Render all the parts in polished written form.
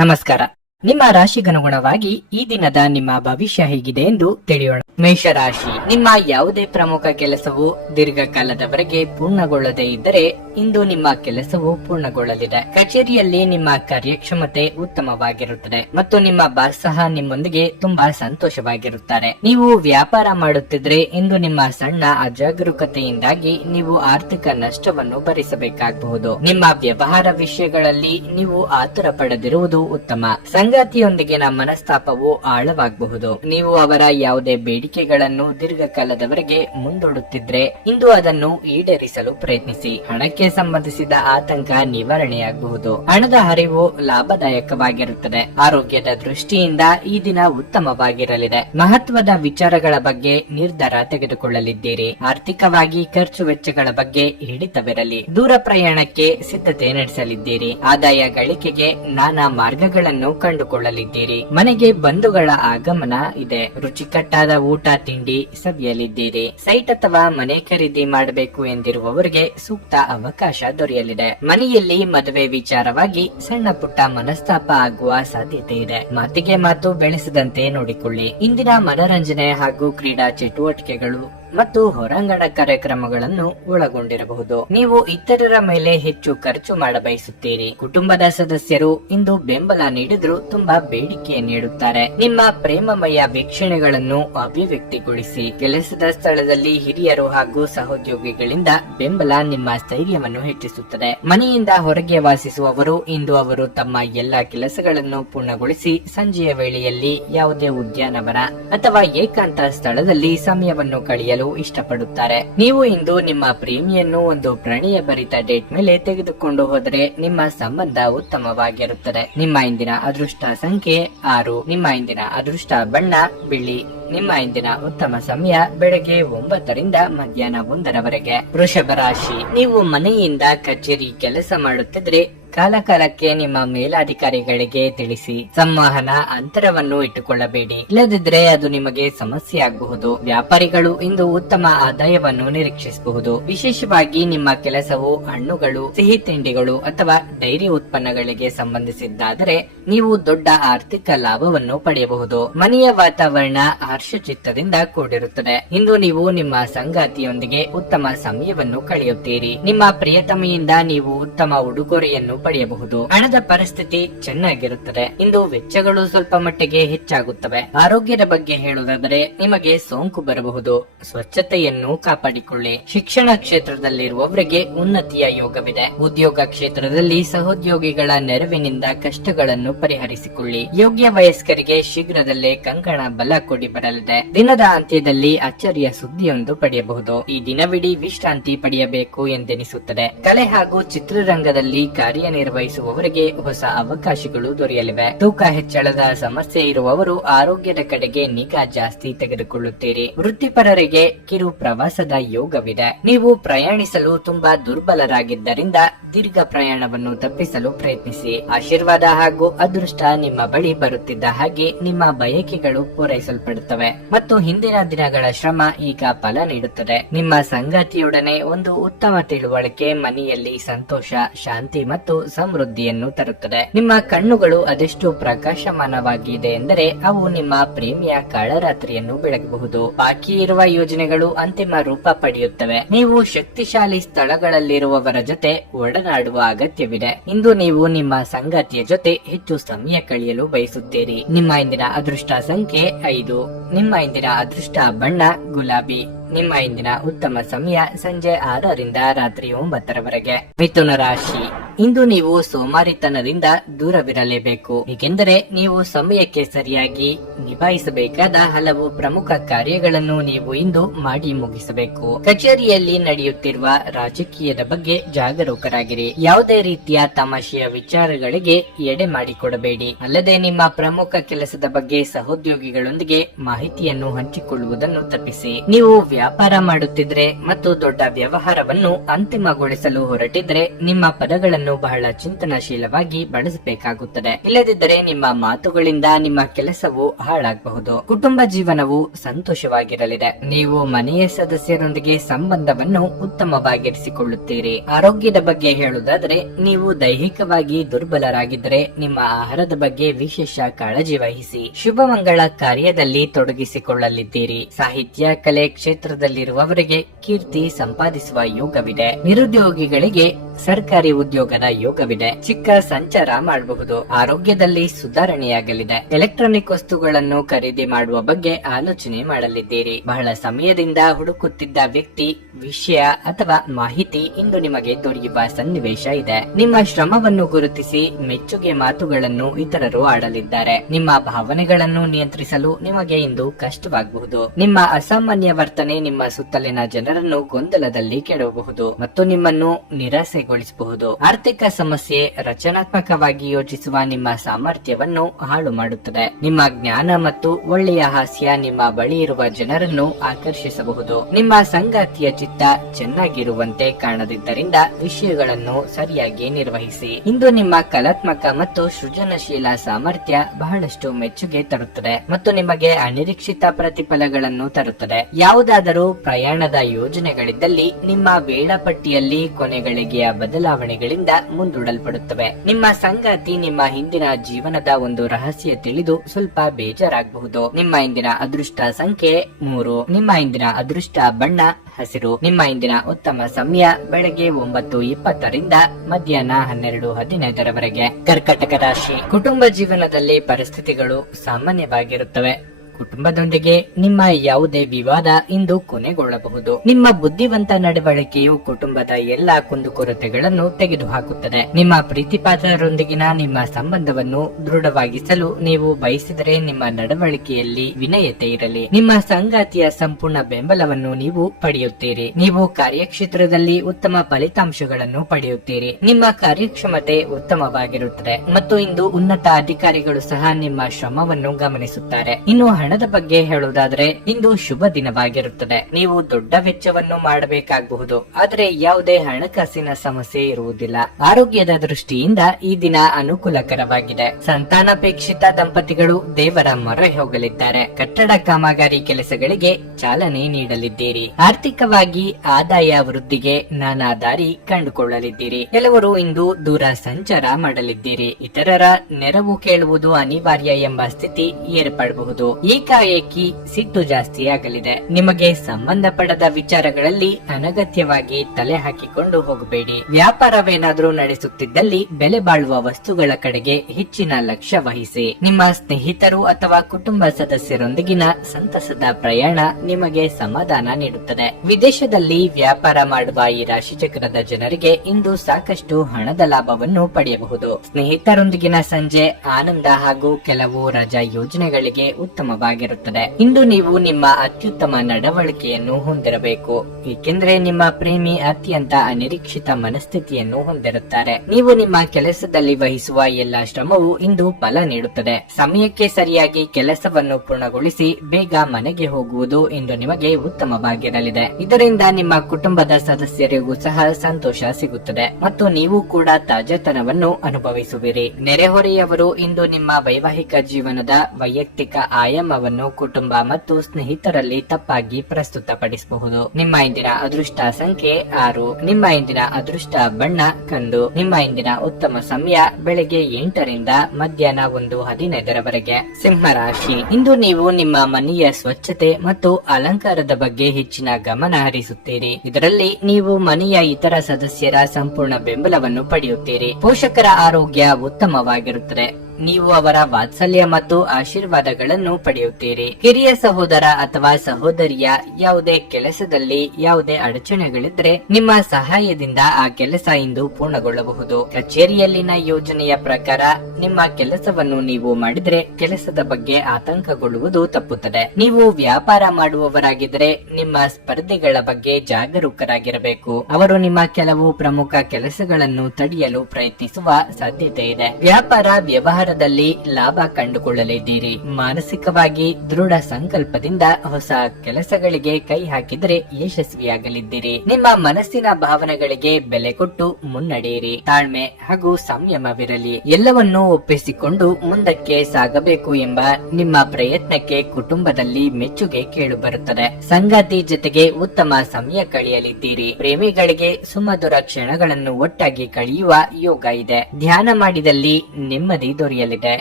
ನಮಸ್ಕಾರ. ನಿಮ್ಮ ರಾಶಿಗನುಗುಣವಾಗಿ ಈ ದಿನದ ನಿಮ್ಮ ಭವಿಷ್ಯ ಹೇಗಿದೆ ಎಂದು ತಿಳಿಯೋಣ. ಮೇಷರಾಶಿ, ನಿಮ್ಮ ಯಾವುದೇ ಪ್ರಮುಖ ಕೆಲಸವು ದೀರ್ಘಕಾಲದವರೆಗೆ ಪೂರ್ಣಗೊಳ್ಳದೇ ಇದ್ದರೆ ಇಂದು ನಿಮ್ಮ ಕೆಲಸವು ಪೂರ್ಣಗೊಳ್ಳಲಿದೆ. ಕಚೇರಿಯಲ್ಲಿ ನಿಮ್ಮ ಕಾರ್ಯಕ್ಷಮತೆ ಉತ್ತಮವಾಗಿರುತ್ತದೆ ಮತ್ತು ನಿಮ್ಮ ಬಾಸ್ ಸಹ ನಿಮ್ಮೊಂದಿಗೆ ತುಂಬಾ ಸಂತೋಷವಾಗಿರುತ್ತಾರೆ. ನೀವು ವ್ಯಾಪಾರ ಮಾಡುತ್ತಿದ್ರೆ ಇಂದು ನಿಮ್ಮ ಸಣ್ಣ ಅಜಾಗರೂಕತೆಯಿಂದಾಗಿ ನೀವು ಆರ್ಥಿಕ ನಷ್ಟವನ್ನು ಭರಿಸಬೇಕಾಗಬಹುದು. ನಿಮ್ಮ ವ್ಯವಹಾರ ವಿಷಯಗಳಲ್ಲಿ ನೀವು ಆತುರ ಪಡೆದಿರುವುದು ಉತ್ತಮ. ಸಂಗಾತಿಯೊಂದಿಗಿನ ಮನಸ್ತಾಪವು ಆಳವಾಗಬಹುದು. ನೀವು ಅವರ ಯಾವುದೇ ಬೇಡಿಕೆಗಳನ್ನು ದೀರ್ಘಕಾಲದವರೆಗೆ ಮುಂದೂಡುತ್ತಿದ್ರೆ ಇಂದು ಅದನ್ನು ಈಡೇರಿಸಲು ಪ್ರಯತ್ನಿಸಿ. ಹಣಕ್ಕೆ ಸಂಬಂಧಿಸಿದ ಆತಂಕ ನಿವಾರಣೆಯಾಗಬಹುದು. ಹಣದ ಹರಿವು ಲಾಭದಾಯಕವಾಗಿರುತ್ತದೆ. ಆರೋಗ್ಯದ ದೃಷ್ಟಿಯಿಂದ ಈ ದಿನ ಉತ್ತಮವಾಗಿರಲಿದೆ. ಮಹತ್ವದ ವಿಚಾರಗಳ ಬಗ್ಗೆ ನಿರ್ಧಾರ ತೆಗೆದುಕೊಳ್ಳಲಿದ್ದೀರಿ. ಆರ್ಥಿಕವಾಗಿ ಖರ್ಚು ವೆಚ್ಚಗಳ ಬಗ್ಗೆ ಹಿಡಿತವಿರಲಿ. ದೂರ ಪ್ರಯಾಣಕ್ಕೆ ಸಿದ್ಧತೆ ನಡೆಸಲಿದ್ದೀರಿ. ಆದಾಯ ಗಳಿಕೆಗೆ ನಾನಾ ಮಾರ್ಗಗಳನ್ನು ಕಂಡುಕೊಳ್ಳಲಿದ್ದೀರಿ. ಮನೆಗೆ ಬಂಧುಗಳ ಆಗಮನ ಇದೆ. ರುಚಿಕಟ್ಟಾದ ಊಟ ತಿಂಡಿ ಸವಿಯಲಿದ್ದೀರಿ. ಸೈಟ್ ಅಥವಾ ಮನೆ ಖರೀದಿ ಮಾಡಬೇಕು ಎಂದಿರುವವರಿಗೆ ಸೂಕ್ತ ಅವಕಾಶ ದೊರೆಯಲಿದೆ. ಮನೆಯಲ್ಲಿ ಮದುವೆ ವಿಚಾರವಾಗಿ ಸಣ್ಣ ಪುಟ್ಟ ಮನಸ್ತಾಪ ಆಗುವ ಸಾಧ್ಯತೆ ಇದೆ. ಮಾತಿಗೆ ಮಾತು ಬೆಳೆಸದಂತೆ ನೋಡಿಕೊಳ್ಳಿ. ಇಂದಿನ ಮನರಂಜನೆ ಹಾಗೂ ಕ್ರೀಡಾ ಚಟುವಟಿಕೆಗಳು ಮತ್ತು ಹೊರಾಂಗಣ ಕಾರ್ಯಕ್ರಮಗಳನ್ನು ಒಳಗೊಂಡಿರಬಹುದು. ನೀವು ಇತರರ ಮೇಲೆ ಹೆಚ್ಚು ಖರ್ಚು ಮಾಡಬಯಸುತ್ತೀರಿ. ಕುಟುಂಬದ ಸದಸ್ಯರು ಇಂದು ಬೆಂಬಲ ನೀಡಿದ್ರು ತುಂಬಾ ಬೇಡಿಕೆ ನೀಡುತ್ತಾರೆ. ನಿಮ್ಮ ಪ್ರೇಮಮಯ ವೀಕ್ಷಣೆಗಳನ್ನು ಅಭಿವ್ಯಕ್ತಿಗೊಳಿಸಿ. ಕೆಲಸದ ಸ್ಥಳದಲ್ಲಿ ಹಿರಿಯರು ಹಾಗೂ ಸಹೋದ್ಯೋಗಿಗಳಿಂದ ಬೆಂಬಲ ನಿಮ್ಮ ಸ್ಥೈರ್ಯವನ್ನು ಹೆಚ್ಚಿಸುತ್ತದೆ. ಮನೆಯಿಂದ ಹೊರಗೆ ವಾಸಿಸುವವರು ಇಂದು ಅವರು ತಮ್ಮ ಎಲ್ಲಾ ಕೆಲಸಗಳನ್ನು ಪೂರ್ಣಗೊಳಿಸಿ ಸಂಜೆಯ ವೇಳೆಯಲ್ಲಿ ಯಾವುದೇ ಉದ್ಯಾನವನ ಅಥವಾ ಏಕಾಂತ ಸ್ಥಳದಲ್ಲಿ ಸಮಯವನ್ನು ಕಳೆಯಲು ಇಷ್ಟಪಡುತ್ತಾರೆ. ನೀವು ಇಂದು ನಿಮ್ಮ ಪ್ರೇಮಿಯನ್ನು ಒಂದು ಪ್ರಣಯ ಭರಿತ ಡೇಟ್ ಮೇಲೆ ತೆಗೆದುಕೊಂಡು ಹೋದರೆ ನಿಮ್ಮ ಸಂಬಂಧ ಉತ್ತಮವಾಗಿರುತ್ತದೆ. ನಿಮ್ಮ ಇಂದಿನ ಅದೃಷ್ಟ ಸಂಖ್ಯೆ 6. ನಿಮ್ಮ ಇಂದಿನ ಅದೃಷ್ಟ ಬಣ್ಣ ಬಿಳಿ. ನಿಮ್ಮ ಇಂದಿನ ಉತ್ತಮ ಸಮಯ ಬೆಳಗ್ಗೆ 9 ರಿಂದ ಮಧ್ಯಾಹ್ನ 1 ವೃಷಭ ರಾಶಿ, ನೀವು ಮನೆಯಿಂದ ಕಚೇರಿ ಕೆಲಸ ಮಾಡುತ್ತಿದ್ರೆ ಕಾಲಕಾಲಕ್ಕೆ ನಿಮ್ಮ ಮೇಲಾಧಿಕಾರಿಗಳಿಗೆ ತಿಳಿಸಿ. ಸಂವಹನ ಅಂತರವನ್ನು ಇಟ್ಟುಕೊಳ್ಳಬೇಡಿ, ಇಲ್ಲದಿದ್ರೆ ಅದು ನಿಮಗೆ ಸಮಸ್ಯೆ ಆಗಬಹುದು. ವ್ಯಾಪಾರಿಗಳು ಇಂದು ಉತ್ತಮ ಆದಾಯವನ್ನು ನಿರೀಕ್ಷಿಸಬಹುದು. ವಿಶೇಷವಾಗಿ ನಿಮ್ಮ ಕೆಲಸವು ಹಣ್ಣುಗಳು, ಸಿಹಿ ತಿಂಡಿಗಳು ಅಥವಾ ಡೈರಿ ಉತ್ಪನ್ನಗಳಿಗೆ ಸಂಬಂಧಿಸಿದ್ದಾದರೆ ನೀವು ದೊಡ್ಡ ಆರ್ಥಿಕ ಲಾಭವನ್ನು ಪಡೆಯಬಹುದು. ಮನೆಯ ವಾತಾವರಣ ಹರ್ಷಚಿತ್ತದಿಂದ ಕೂಡಿರುತ್ತದೆ. ಇಂದು ನೀವು ನಿಮ್ಮ ಸಂಗಾತಿಯೊಂದಿಗೆ ಉತ್ತಮ ಸಮಯವನ್ನು ಕಳೆಯುತ್ತೀರಿ. ನಿಮ್ಮ ಪ್ರಿಯತಮೆಯಿಂದ ನೀವು ಉತ್ತಮ ಉಡುಗೊರೆಯನ್ನು ಪಡೆಯಬಹುದು. ಹಣದ ಪರಿಸ್ಥಿತಿ ಚೆನ್ನಾಗಿರುತ್ತದೆ. ಇಂದು ವೆಚ್ಚಗಳು ಸ್ವಲ್ಪ ಮಟ್ಟಿಗೆ ಹೆಚ್ಚಾಗುತ್ತವೆ. ಆರೋಗ್ಯದ ಬಗ್ಗೆ ಹೇಳುವುದಾದರೆ ನಿಮಗೆ ಸೋಂಕು ಬರಬಹುದು. ಸ್ವಚ್ಛತೆಯನ್ನು ಕಾಪಾಡಿಕೊಳ್ಳಿ. ಶಿಕ್ಷಣ ಕ್ಷೇತ್ರದಲ್ಲಿರುವವರಿಗೆ ಉನ್ನತಿಯ ಯೋಗವಿದೆ. ಉದ್ಯೋಗ ಕ್ಷೇತ್ರದಲ್ಲಿ ಸಹೋದ್ಯೋಗಿಗಳ ನೆರವಿನಿಂದ ಕಷ್ಟಗಳನ್ನು ಪರಿಹರಿಸಿಕೊಳ್ಳಿ. ಯೋಗ್ಯ ವಯಸ್ಕರಿಗೆ ಶೀಘ್ರದಲ್ಲೇ ಕಂಕಣ ಬಲ ಕೊಡಿ ಬರಲಿದೆ. ದಿನದ ಅಂತ್ಯದಲ್ಲಿ ಅಚ್ಚರಿಯ ಸುದ್ದಿಯೊಂದು ಪಡೆಯಬಹುದು. ಈ ದಿನವಿಡೀ ವಿಶ್ರಾಂತಿ ಪಡೆಯಬೇಕು ಎಂದೆನಿಸುತ್ತದೆ. ಕಲೆ ಹಾಗೂ ಚಿತ್ರರಂಗದಲ್ಲಿ ಕಾರ್ಯನಿರ್ವಹಿಸುವವರಿಗೆ ಹೊಸ ಅವಕಾಶಗಳು ದೊರೆಯಲಿವೆ. ತೂಕ ಹೆಚ್ಚಳದ ಸಮಸ್ಯೆ ಇರುವವರು ಆರೋಗ್ಯದ ಕಡೆಗೆ ನಿಗಾ ಜಾಸ್ತಿ ತೆಗೆದುಕೊಳ್ಳುತ್ತೀರಿ. ವೃತ್ತಿಪರರಿಗೆ ಕಿರು ಪ್ರವಾಸದ ಯೋಗವಿದೆ. ನೀವು ಪ್ರಯಾಣಿಸಲು ತುಂಬಾ ದುರ್ಬಲರಾಗಿದ್ದರಿಂದ ದೀರ್ಘ ಪ್ರಯಾಣವನ್ನು ತಪ್ಪಿಸಲು ಪ್ರಯತ್ನಿಸಿ. ಆಶೀರ್ವಾದ ಹಾಗೂ ಅದೃಷ್ಟ ನಿಮ್ಮ ಬಳಿ ಬರುತ್ತಿದ್ದ ಹಾಗೆ ನಿಮ್ಮ ಬಯಕೆಗಳು ಪೂರೈಸಲ್ಪಡುತ್ತವೆ ಮತ್ತು ಹಿಂದಿನ ದಿನಗಳ ಶ್ರಮ ಈಗ ಫಲ ನೀಡುತ್ತದೆ. ನಿಮ್ಮ ಸಂಗಾತಿಯೊಡನೆ ಒಂದು ಉತ್ತಮ ತಿಳುವಳಿಕೆ ಮನೆಯಲ್ಲಿ ಸಂತೋಷ, ಶಾಂತಿ ಮತ್ತು ಸಮೃದ್ಧಿಯನ್ನು ತರುತ್ತದೆ. ನಿಮ್ಮ ಕಣ್ಣುಗಳು ಅದೆಷ್ಟು ಪ್ರಕಾಶಮಾನವಾಗಿದೆ ಎಂದರೆ ಅವು ನಿಮ್ಮ ಪ್ರೇಮಿಯ ಕಾಳರಾತ್ರಿಯನ್ನು ಬೆಳಗಬಹುದು. ಬಾಕಿ ಇರುವ ಯೋಜನೆಗಳು ಅಂತಿಮ ರೂಪ ಪಡೆಯುತ್ತವೆ. ನೀವು ಶಕ್ತಿಶಾಲಿ ಸ್ಥಳಗಳಲ್ಲಿರುವವರ ಜೊತೆ ಒಡನಾಡುವ ಅಗತ್ಯವಿದೆ. ಇಂದು ನೀವು ನಿಮ್ಮ ಸಂಗಾತಿಯ ಜೊತೆ ಹೆಚ್ಚು ಸಮಯ ಕಳೆಯಲು ಬಯಸುತ್ತೀರಿ. ನಿಮ್ಮ ಇಂದಿನ ಅದೃಷ್ಟ ಸಂಖ್ಯೆ 5. ನಿಮ್ಮ ಇಂದಿನ ಅದೃಷ್ಟ ಬಣ್ಣ ಗುಲಾಬಿ. ನಿಮ್ಮ ಇಂದಿನ ಉತ್ತಮ ಸಮಯ ಸಂಜೆ 6 ರಿಂದ ರಾತ್ರಿ 9 ಮಿಥುನ ರಾಶಿ, ಇಂದು ನೀವು ಸೋಮಾರಿತನದಿಂದ ದೂರವಿರಲೇಬೇಕು. ಏಕೆಂದರೆ ನೀವು ಸಮಯಕ್ಕೆ ಸರಿಯಾಗಿ ನಿಭಾಯಿಸಬೇಕಾದ ಹಲವು ಪ್ರಮುಖ ಕಾರ್ಯಗಳನ್ನು ನೀವು ಇಂದು ಮಾಡಿ ಮುಗಿಸಬೇಕು. ಕಚೇರಿಯಲ್ಲಿ ನಡೆಯುತ್ತಿರುವ ರಾಜಕೀಯದ ಬಗ್ಗೆ ಜಾಗರೂಕರಾಗಿರಿ. ಯಾವುದೇ ರೀತಿಯ ತಮಾಷೆಯ ವಿಚಾರಗಳಿಗೆ ಎಡೆ ಮಾಡಿಕೊಡಬೇಡಿ. ಅಲ್ಲದೆ ನಿಮ್ಮ ಪ್ರಮುಖ ಕೆಲಸದ ಬಗ್ಗೆ ಸಹೋದ್ಯೋಗಿಗಳೊಂದಿಗೆ ಮಾಹಿತಿಯನ್ನು ಹಂಚಿಕೊಳ್ಳುವುದನ್ನು ತಪ್ಪಿಸಿ. ನೀವು ವ್ಯಾಪಾರ ಮಾಡುತ್ತಿದ್ರೆ ಮತ್ತು ದೊಡ್ಡ ವ್ಯವಹಾರವನ್ನು ಅಂತಿಮಗೊಳಿಸಲು ಹೊರಟಿದ್ರೆ ನಿಮ್ಮ ಪದಗಳನ್ನು ಸಮಯವನ್ನು ಬಹಳ ಚಿಂತನಶೀಲವಾಗಿ ಬಳಸಬೇಕಾಗುತ್ತದೆ. ಇಲ್ಲದಿದ್ದರೆ ನಿಮ್ಮ ಮಾತುಗಳಿಂದ ನಿಮ್ಮ ಕೆಲಸವು ಹಾಳಾಗಬಹುದು. ಕುಟುಂಬ ಜೀವನವು ಸಂತೋಷವಾಗಿರಲಿದೆ. ನೀವು ಮನೆಯ ಸದಸ್ಯರೊಂದಿಗೆ ಸಂಬಂಧವನ್ನು ಉತ್ತಮವಾಗಿರಿಸಿಕೊಳ್ಳುತ್ತೀರಿ. ಆರೋಗ್ಯದ ಬಗ್ಗೆ ಹೇಳುವುದಾದರೆ, ನೀವು ದೈಹಿಕವಾಗಿ ದುರ್ಬಲರಾಗಿದ್ದರೆ ನಿಮ್ಮ ಆಹಾರದ ಬಗ್ಗೆ ವಿಶೇಷ ಕಾಳಜಿ ವಹಿಸಿ. ಶುಭ ಮಂಗಳ ಕಾರ್ಯದಲ್ಲಿ ತೊಡಗಿಸಿಕೊಳ್ಳಲಿದ್ದೀರಿ. ಸಾಹಿತ್ಯ, ಕಲೆ ಕ್ಷೇತ್ರದಲ್ಲಿರುವವರಿಗೆ ಕೀರ್ತಿ ಸಂಪಾದಿಸುವ ಯೋಗವಿದೆ. ನಿರುದ್ಯೋಗಿಗಳಿಗೆ ಸರ್ಕಾರಿ ಉದ್ಯೋಗದ ಯೋಗವಿದೆ. ಚಿಕ್ಕ ಸಂಚಾರ ಮಾಡಬಹುದು. ಆರೋಗ್ಯದಲ್ಲಿ ಸುಧಾರಣೆಯಾಗಲಿದೆ. ಎಲೆಕ್ಟ್ರಾನಿಕ್ ವಸ್ತುಗಳನ್ನು ಖರೀದಿ ಮಾಡುವ ಬಗ್ಗೆ ಆಲೋಚನೆ ಮಾಡಲಿದ್ದೀರಿ. ಬಹಳ ಸಮಯದಿಂದ ಹುಡುಕುತ್ತಿದ್ದ ವ್ಯಕ್ತಿ, ವಿಷಯ ಅಥವಾ ಮಾಹಿತಿ ಇಂದು ನಿಮಗೆ ದೊರೆಯುವ ಸನ್ನಿವೇಶ ಇದೆ. ನಿಮ್ಮ ಶ್ರಮವನ್ನು ಗುರುತಿಸಿ ಮೆಚ್ಚುಗೆ ಮಾತುಗಳನ್ನು ಇತರರು ಆಡಲಿದ್ದಾರೆ. ನಿಮ್ಮ ಭಾವನೆಗಳನ್ನು ನಿಯಂತ್ರಿಸಲು ನಿಮಗೆ ಇಂದು ಕಷ್ಟವಾಗಬಹುದು. ನಿಮ್ಮ ಅಸಾಮಾನ್ಯ ವರ್ತನೆ ನಿಮ್ಮ ಸುತ್ತಲಿನ ಜನರನ್ನು ಗೊಂದಲದಲ್ಲಿ ಕೆಡವಬಹುದು ಮತ್ತು ನಿಮ್ಮನ್ನು ನಿರಾಸೆಗೊಳಿಸಬಹುದು. ಆರ್ಥಿಕ ಸಮಸ್ಯೆ ರಚನಾತ್ಮಕವಾಗಿ ಯೋಚಿಸುವ ನಿಮ್ಮ ಸಾಮರ್ಥ್ಯವನ್ನು ಹಾಳು ಮಾಡುತ್ತದೆ. ನಿಮ್ಮ ಜ್ಞಾನ ಮತ್ತು ಒಳ್ಳೆಯ ಹಾಸ್ಯ ನಿಮ್ಮ ಬಳಿ ಇರುವ ಜನರನ್ನು ಆಕರ್ಷಿಸಬಹುದು. ನಿಮ್ಮ ಸಂಗಾತಿಯ ಚಿತ್ತ ಚೆನ್ನಾಗಿರುವಂತೆ ಕಾಣದಿದ್ದರಿಂದ ವಿಷಯಗಳನ್ನು ಸರಿಯಾಗಿ ನಿರ್ವಹಿಸಿ. ಇಂದು ನಿಮ್ಮ ಕಲಾತ್ಮಕ ಮತ್ತು ಸೃಜನಶೀಲ ಸಾಮರ್ಥ್ಯ ಬಹಳಷ್ಟು ಮೆಚ್ಚುಗೆ ತರುತ್ತದೆ ಮತ್ತು ನಿಮಗೆ ಅನಿರೀಕ್ಷಿತ ಪ್ರತಿಫಲಗಳನ್ನು ತರುತ್ತದೆ. ಯಾವುದಾದರೂ ಪ್ರಯಾಣದ ಯೋಜನೆಗಳಿದ್ದಲ್ಲಿ ನಿಮ್ಮ ವೇಳಾಪಟ್ಟಿಯಲ್ಲಿ ಕೊನೆಗಳಿಗೆಯ ಬದಲಾವಣೆಗಳಿಂದ ಮುಂದೂಡಲ್ಪಡುತ್ತವೆ. ನಿಮ್ಮ ಸಂಗಾತಿ ನಿಮ್ಮ ಹಿಂದಿನ ಜೀವನದ ಒಂದು ರಹಸ್ಯ ತಿಳಿದು ಸ್ವಲ್ಪ ಬೇಜಾರಾಗಬಹುದು. ನಿಮ್ಮ ಇಂದಿನ ಅದೃಷ್ಟ ಸಂಖ್ಯೆ 3. ನಿಮ್ಮ ಇಂದಿನ ಅದೃಷ್ಟ ಬಣ್ಣ ಹಸಿರು. ನಿಮ್ಮ ಇಂದಿನ ಉತ್ತಮ ಸಮಯ ಬೆಳಗ್ಗೆ 9:20ರಿಂದ ಮಧ್ಯಾಹ್ನ 12:15ರವರೆಗೆ. ಕರ್ಕಟಕ ರಾಶಿ. ಕುಟುಂಬ ಜೀವನದಲ್ಲಿ ಪರಿಸ್ಥಿತಿಗಳು ಸಾಮಾನ್ಯವಾಗಿರುತ್ತವೆ. ಕುಟುಂಬದೊಂದಿಗೆ ನಿಮ್ಮ ಯಾವುದೇ ವಿವಾದ ಇಂದು ಕೊನೆಗೊಳ್ಳಬಹುದು. ನಿಮ್ಮ ಬುದ್ಧಿವಂತ ನಡವಳಿಕೆಯು ಕುಟುಂಬದ ಎಲ್ಲಾ ಕುಂದುಕೊರತೆಗಳನ್ನು ತೆಗೆದುಹಾಕುತ್ತದೆ. ನಿಮ್ಮ ಪ್ರೀತಿಪಾತ್ರರೊಂದಿಗಿನ ನಿಮ್ಮ ಸಂಬಂಧವನ್ನು ದೃಢವಾಗಿಸಲು ನೀವು ಬಯಸಿದರೆ ನಿಮ್ಮ ನಡವಳಿಕೆಯಲ್ಲಿ ವಿನಯತೆ ಇರಲಿ. ನಿಮ್ಮ ಸಂಗಾತಿಯ ಸಂಪೂರ್ಣ ಬೆಂಬಲವನ್ನು ನೀವು ಪಡೆಯುತ್ತೀರಿ. ನೀವು ಕಾರ್ಯಕ್ಷೇತ್ರದಲ್ಲಿ ಉತ್ತಮ ಫಲಿತಾಂಶಗಳನ್ನು ಪಡೆಯುತ್ತೀರಿ. ನಿಮ್ಮ ಕಾರ್ಯಕ್ಷಮತೆ ಉತ್ತಮವಾಗಿರುತ್ತದೆ ಮತ್ತು ಇಂದು ಉನ್ನತ ಅಧಿಕಾರಿಗಳು ಸಹ ನಿಮ್ಮ ಶ್ರಮವನ್ನು ಗಮನಿಸುತ್ತಾರೆ. ಇನ್ನು ಹಣದ ಬಗ್ಗೆ ಹೇಳುವುದಾದರೆ, ಇಂದು ಶುಭ ದಿನವಾಗಿರುತ್ತದೆ. ನೀವು ದೊಡ್ಡ ವೆಚ್ಚವನ್ನು ಮಾಡಬೇಕಾಗಬಹುದು, ಆದರೆ ಯಾವುದೇ ಹಣಕಾಸಿನ ಸಮಸ್ಯೆ ಇರುವುದಿಲ್ಲ. ಆರೋಗ್ಯದ ದೃಷ್ಟಿಯಿಂದ ಈ ದಿನ ಅನುಕೂಲಕರವಾಗಿದೆ. ಸಂತಾನಾಪೇಕ್ಷಿತ ದಂಪತಿಗಳು ದೇವರ ಮೊರೆ ಹೋಗಲಿದ್ದಾರೆ. ಕಟ್ಟಡ ಕಾಮಗಾರಿ ಕೆಲಸಗಳಿಗೆ ಚಾಲನೆ ನೀಡಲಿದ್ದೀರಿ. ಆರ್ಥಿಕವಾಗಿ ಆದಾಯ ವೃದ್ಧಿಗೆ ನಾನಾ ದಾರಿ ಕಂಡುಕೊಳ್ಳಲಿದ್ದೀರಿ. ಕೆಲವರು ಇಂದು ದೂರ ಸಂಚಾರ ಮಾಡಲಿದ್ದೀರಿ. ಇತರರ ನೆರವು ಕೇಳುವುದು ಅನಿವಾರ್ಯ ಎಂಬ ಸ್ಥಿತಿ ಏರ್ಪಡಬಹುದು. ಏಕಾಏಕಿ ಸಿಟ್ಟು ಜಾಸ್ತಿಯಾಗಲಿದೆ. ನಿಮಗೆ ಸಂಬಂಧಪಡದ ವಿಚಾರಗಳಲ್ಲಿ ಅನಗತ್ಯವಾಗಿ ತಲೆ ಹಾಕಿಕೊಂಡು ಹೋಗಬೇಡಿ. ವ್ಯಾಪಾರವೇನಾದರೂ ನಡೆಸುತ್ತಿದ್ದಲ್ಲಿ ಬೆಲೆ ಬಾಳುವ ವಸ್ತುಗಳ ಕಡೆಗೆ ಹೆಚ್ಚಿನ ಲಕ್ಷ್ಯ ವಹಿಸಿ. ನಿಮ್ಮ ಸ್ನೇಹಿತರು ಅಥವಾ ಕುಟುಂಬ ಸದಸ್ಯರೊಂದಿಗಿನ ಸಂತಸದ ಪ್ರಯಾಣ ನಿಮಗೆ ಸಮಾಧಾನ ನೀಡುತ್ತದೆ. ವಿದೇಶದಲ್ಲಿ ವ್ಯಾಪಾರ ಮಾಡುವ ಈ ರಾಶಿಚಕ್ರದ ಜನರಿಗೆ ಇಂದು ಸಾಕಷ್ಟು ಹಣದ ಲಾಭವನ್ನು ಪಡೆಯಬಹುದು. ಸ್ನೇಹಿತರೊಂದಿಗಿನ ಸಂಜೆ ಆನಂದ ಹಾಗೂ ಕೆಲವು ರಜಾ ಯೋಜನೆಗಳಿಗೆ ಉತ್ತಮವಾಗಿರುತ್ತದೆ. ಇಂದು ನೀವು ನಿಮ್ಮ ಅತ್ಯುತ್ತಮ ನಡವಳಿಕೆಯನ್ನು ಹೊಂದಿರಬೇಕು, ಏಕೆಂದರೆ ನಿಮ್ಮ ಪ್ರೇಮಿ ಅತ್ಯಂತ ಅನಿರೀಕ್ಷಿತ ಮನಸ್ಥಿತಿಯನ್ನು ಹೊಂದಿರುತ್ತಾರೆ. ನೀವು ನಿಮ್ಮ ಕೆಲಸದಲ್ಲಿ ವಹಿಸುವ ಎಲ್ಲಾ ಶ್ರಮವು ಇಂದು ಫಲ ನೀಡುತ್ತದೆ. ಸಮಯಕ್ಕೆ ಸರಿಯಾಗಿ ಕೆಲಸವನ್ನು ಪೂರ್ಣಗೊಳಿಸಿ ಬೇಗ ಮನೆಗೆ ಹೋಗುವುದು ಇಂದು ನಿಮಗೆ ಉತ್ತಮವಾಗಿರಲಿದೆ. ಇದರಿಂದ ನಿಮ್ಮ ಕುಟುಂಬದ ಸದಸ್ಯರಿಗೂ ಸಹ ಸಂತೋಷ ಸಿಗುತ್ತದೆ ಮತ್ತು ನೀವು ಕೂಡ ತಾಜಾತನವನ್ನು ಅನುಭವಿಸುವಿರಿ. ನೆರೆಹೊರೆಯವರು ಇಂದು ನಿಮ್ಮ ವೈವಾಹಿಕ ಜೀವನದ ವೈಯಕ್ತಿಕ ಆಯಾಮವನ್ನು ಕುಟುಂಬ ಮತ್ತು ಸ್ನೇಹಿತರಲ್ಲಿ ತಪ್ಪಾಗಿ ಪ್ರಸ್ತುತಪಡಿಸಬಹುದು. ನಿಮ್ಮ ಇಂದಿನ ಅದೃಷ್ಟ ಸಂಖ್ಯೆ 6. ನಿಮ್ಮ ಇಂದಿನ ಅದೃಷ್ಟ ಬಣ್ಣ ಕಂದು. ನಿಮ್ಮ ಇಂದಿನ ಉತ್ತಮ ಸಮಯ ಬೆಳಗ್ಗೆ 8ರಿಂದ ಮಧ್ಯಾಹ್ನ 1:15ರವರೆಗೆ. ಸಿಂಹರಾಶಿ. ಇಂದು ನೀವು ನಿಮ್ಮ ಮನೆಯ ಸ್ವಚ್ಛತೆ ಮತ್ತು ಅಲಂಕಾರದ ಬಗ್ಗೆ ಹೆಚ್ಚಿನ ಗಮನ ಹರಿಸುತ್ತೀರಿ. ಇದರಲ್ಲಿ ನೀವು ಮನೆಯ ಇತರ ಸದಸ್ಯರ ಸಂಪೂರ್ಣ ಬೆಂಬಲವನ್ನು ಪಡೆಯುತ್ತೀರಿ. ಪೋಷಕರ ಆರೋಗ್ಯ ಉತ್ತಮವಾಗಿರುತ್ತದೆ. ನೀವು ಅವರ ವಾತ್ಸಲ್ಯ ಮತ್ತು ಆಶೀರ್ವಾದಗಳನ್ನು ಪಡೆಯುತ್ತೀರಿ. ಹಿರಿಯ ಸಹೋದರ ಅಥವಾ ಸಹೋದರಿಯ ಯಾವುದೇ ಕೆಲಸದಲ್ಲಿ ಯಾವುದೇ ಅಡಚಣೆಗಳಿದ್ರೆ ನಿಮ್ಮ ಸಹಾಯದಿಂದ ಆ ಕೆಲಸ ಇಂದು ಪೂರ್ಣಗೊಳ್ಳಬಹುದು. ಕಚೇರಿಯಲ್ಲಿನ ಯೋಜನೆಯ ಪ್ರಕಾರ ನಿಮ್ಮ ಕೆಲಸವನ್ನು ನೀವು ಮಾಡಿದ್ರೆ ಕೆಲಸದ ಬಗ್ಗೆ ಆತಂಕಗೊಳ್ಳುವುದು ತಪ್ಪುತ್ತದೆ. ನೀವು ವ್ಯಾಪಾರ ಮಾಡುವವರಾಗಿದ್ದರೆ ನಿಮ್ಮ ಸ್ಪರ್ಧಿಗಳ ಬಗ್ಗೆ ಜಾಗರೂಕರಾಗಿರಬೇಕು. ಅವರು ನಿಮ್ಮ ಕೆಲವು ಪ್ರಮುಖ ಕೆಲಸಗಳನ್ನು ತಡೆಯಲು ಪ್ರಯತ್ನಿಸುವ ಸಾಧ್ಯತೆ ಇದೆ. ವ್ಯಾಪಾರ ವ್ಯವಹಾರ ವ್ಯಾಪಾರದಲ್ಲಿ ಲಾಭ ಕಂಡುಕೊಳ್ಳಲಿದ್ದೀರಿ. ಮಾನಸಿಕವಾಗಿ ದೃಢ ಸಂಕಲ್ಪದಿಂದ ಹೊಸ ಕೆಲಸಗಳಿಗೆ ಕೈ ಹಾಕಿದರೆ ಯಶಸ್ವಿಯಾಗಲಿದ್ದೀರಿ. ನಿಮ್ಮ ಮನಸ್ಸಿನ ಭಾವನೆಗಳಿಗೆ ಬೆಲೆ ಕೊಟ್ಟು ಮುನ್ನಡೆಯಿರಿ. ತಾಳ್ಮೆ ಹಾಗೂ ಸಂಯಮವಿರಲಿ. ಎಲ್ಲವನ್ನೂ ಒಪ್ಪಿಸಿಕೊಂಡು ಮುಂದಕ್ಕೆ ಸಾಗಬೇಕು ಎಂಬ ನಿಮ್ಮ ಪ್ರಯತ್ನಕ್ಕೆ ಕುಟುಂಬದಲ್ಲಿ ಮೆಚ್ಚುಗೆ ಕೇಳಿಬರುತ್ತದೆ. ಸಂಗಾತಿ ಜೊತೆಗೆ ಉತ್ತಮ ಸಮಯ ಕಳೆಯಲಿದ್ದೀರಿ. ಪ್ರೇಮಿಗಳಿಗೆ ಸುಮಧುರ ಕ್ಷಣಗಳನ್ನು ಒಟ್ಟಾಗಿ ಕಳೆಯುವ ಯೋಗ ಇದೆ. ಧ್ಯಾನ ಮಾಡಿದಲ್ಲಿ ನೆಮ್ಮದಿ ದೊರೆಯಲಿದೆ.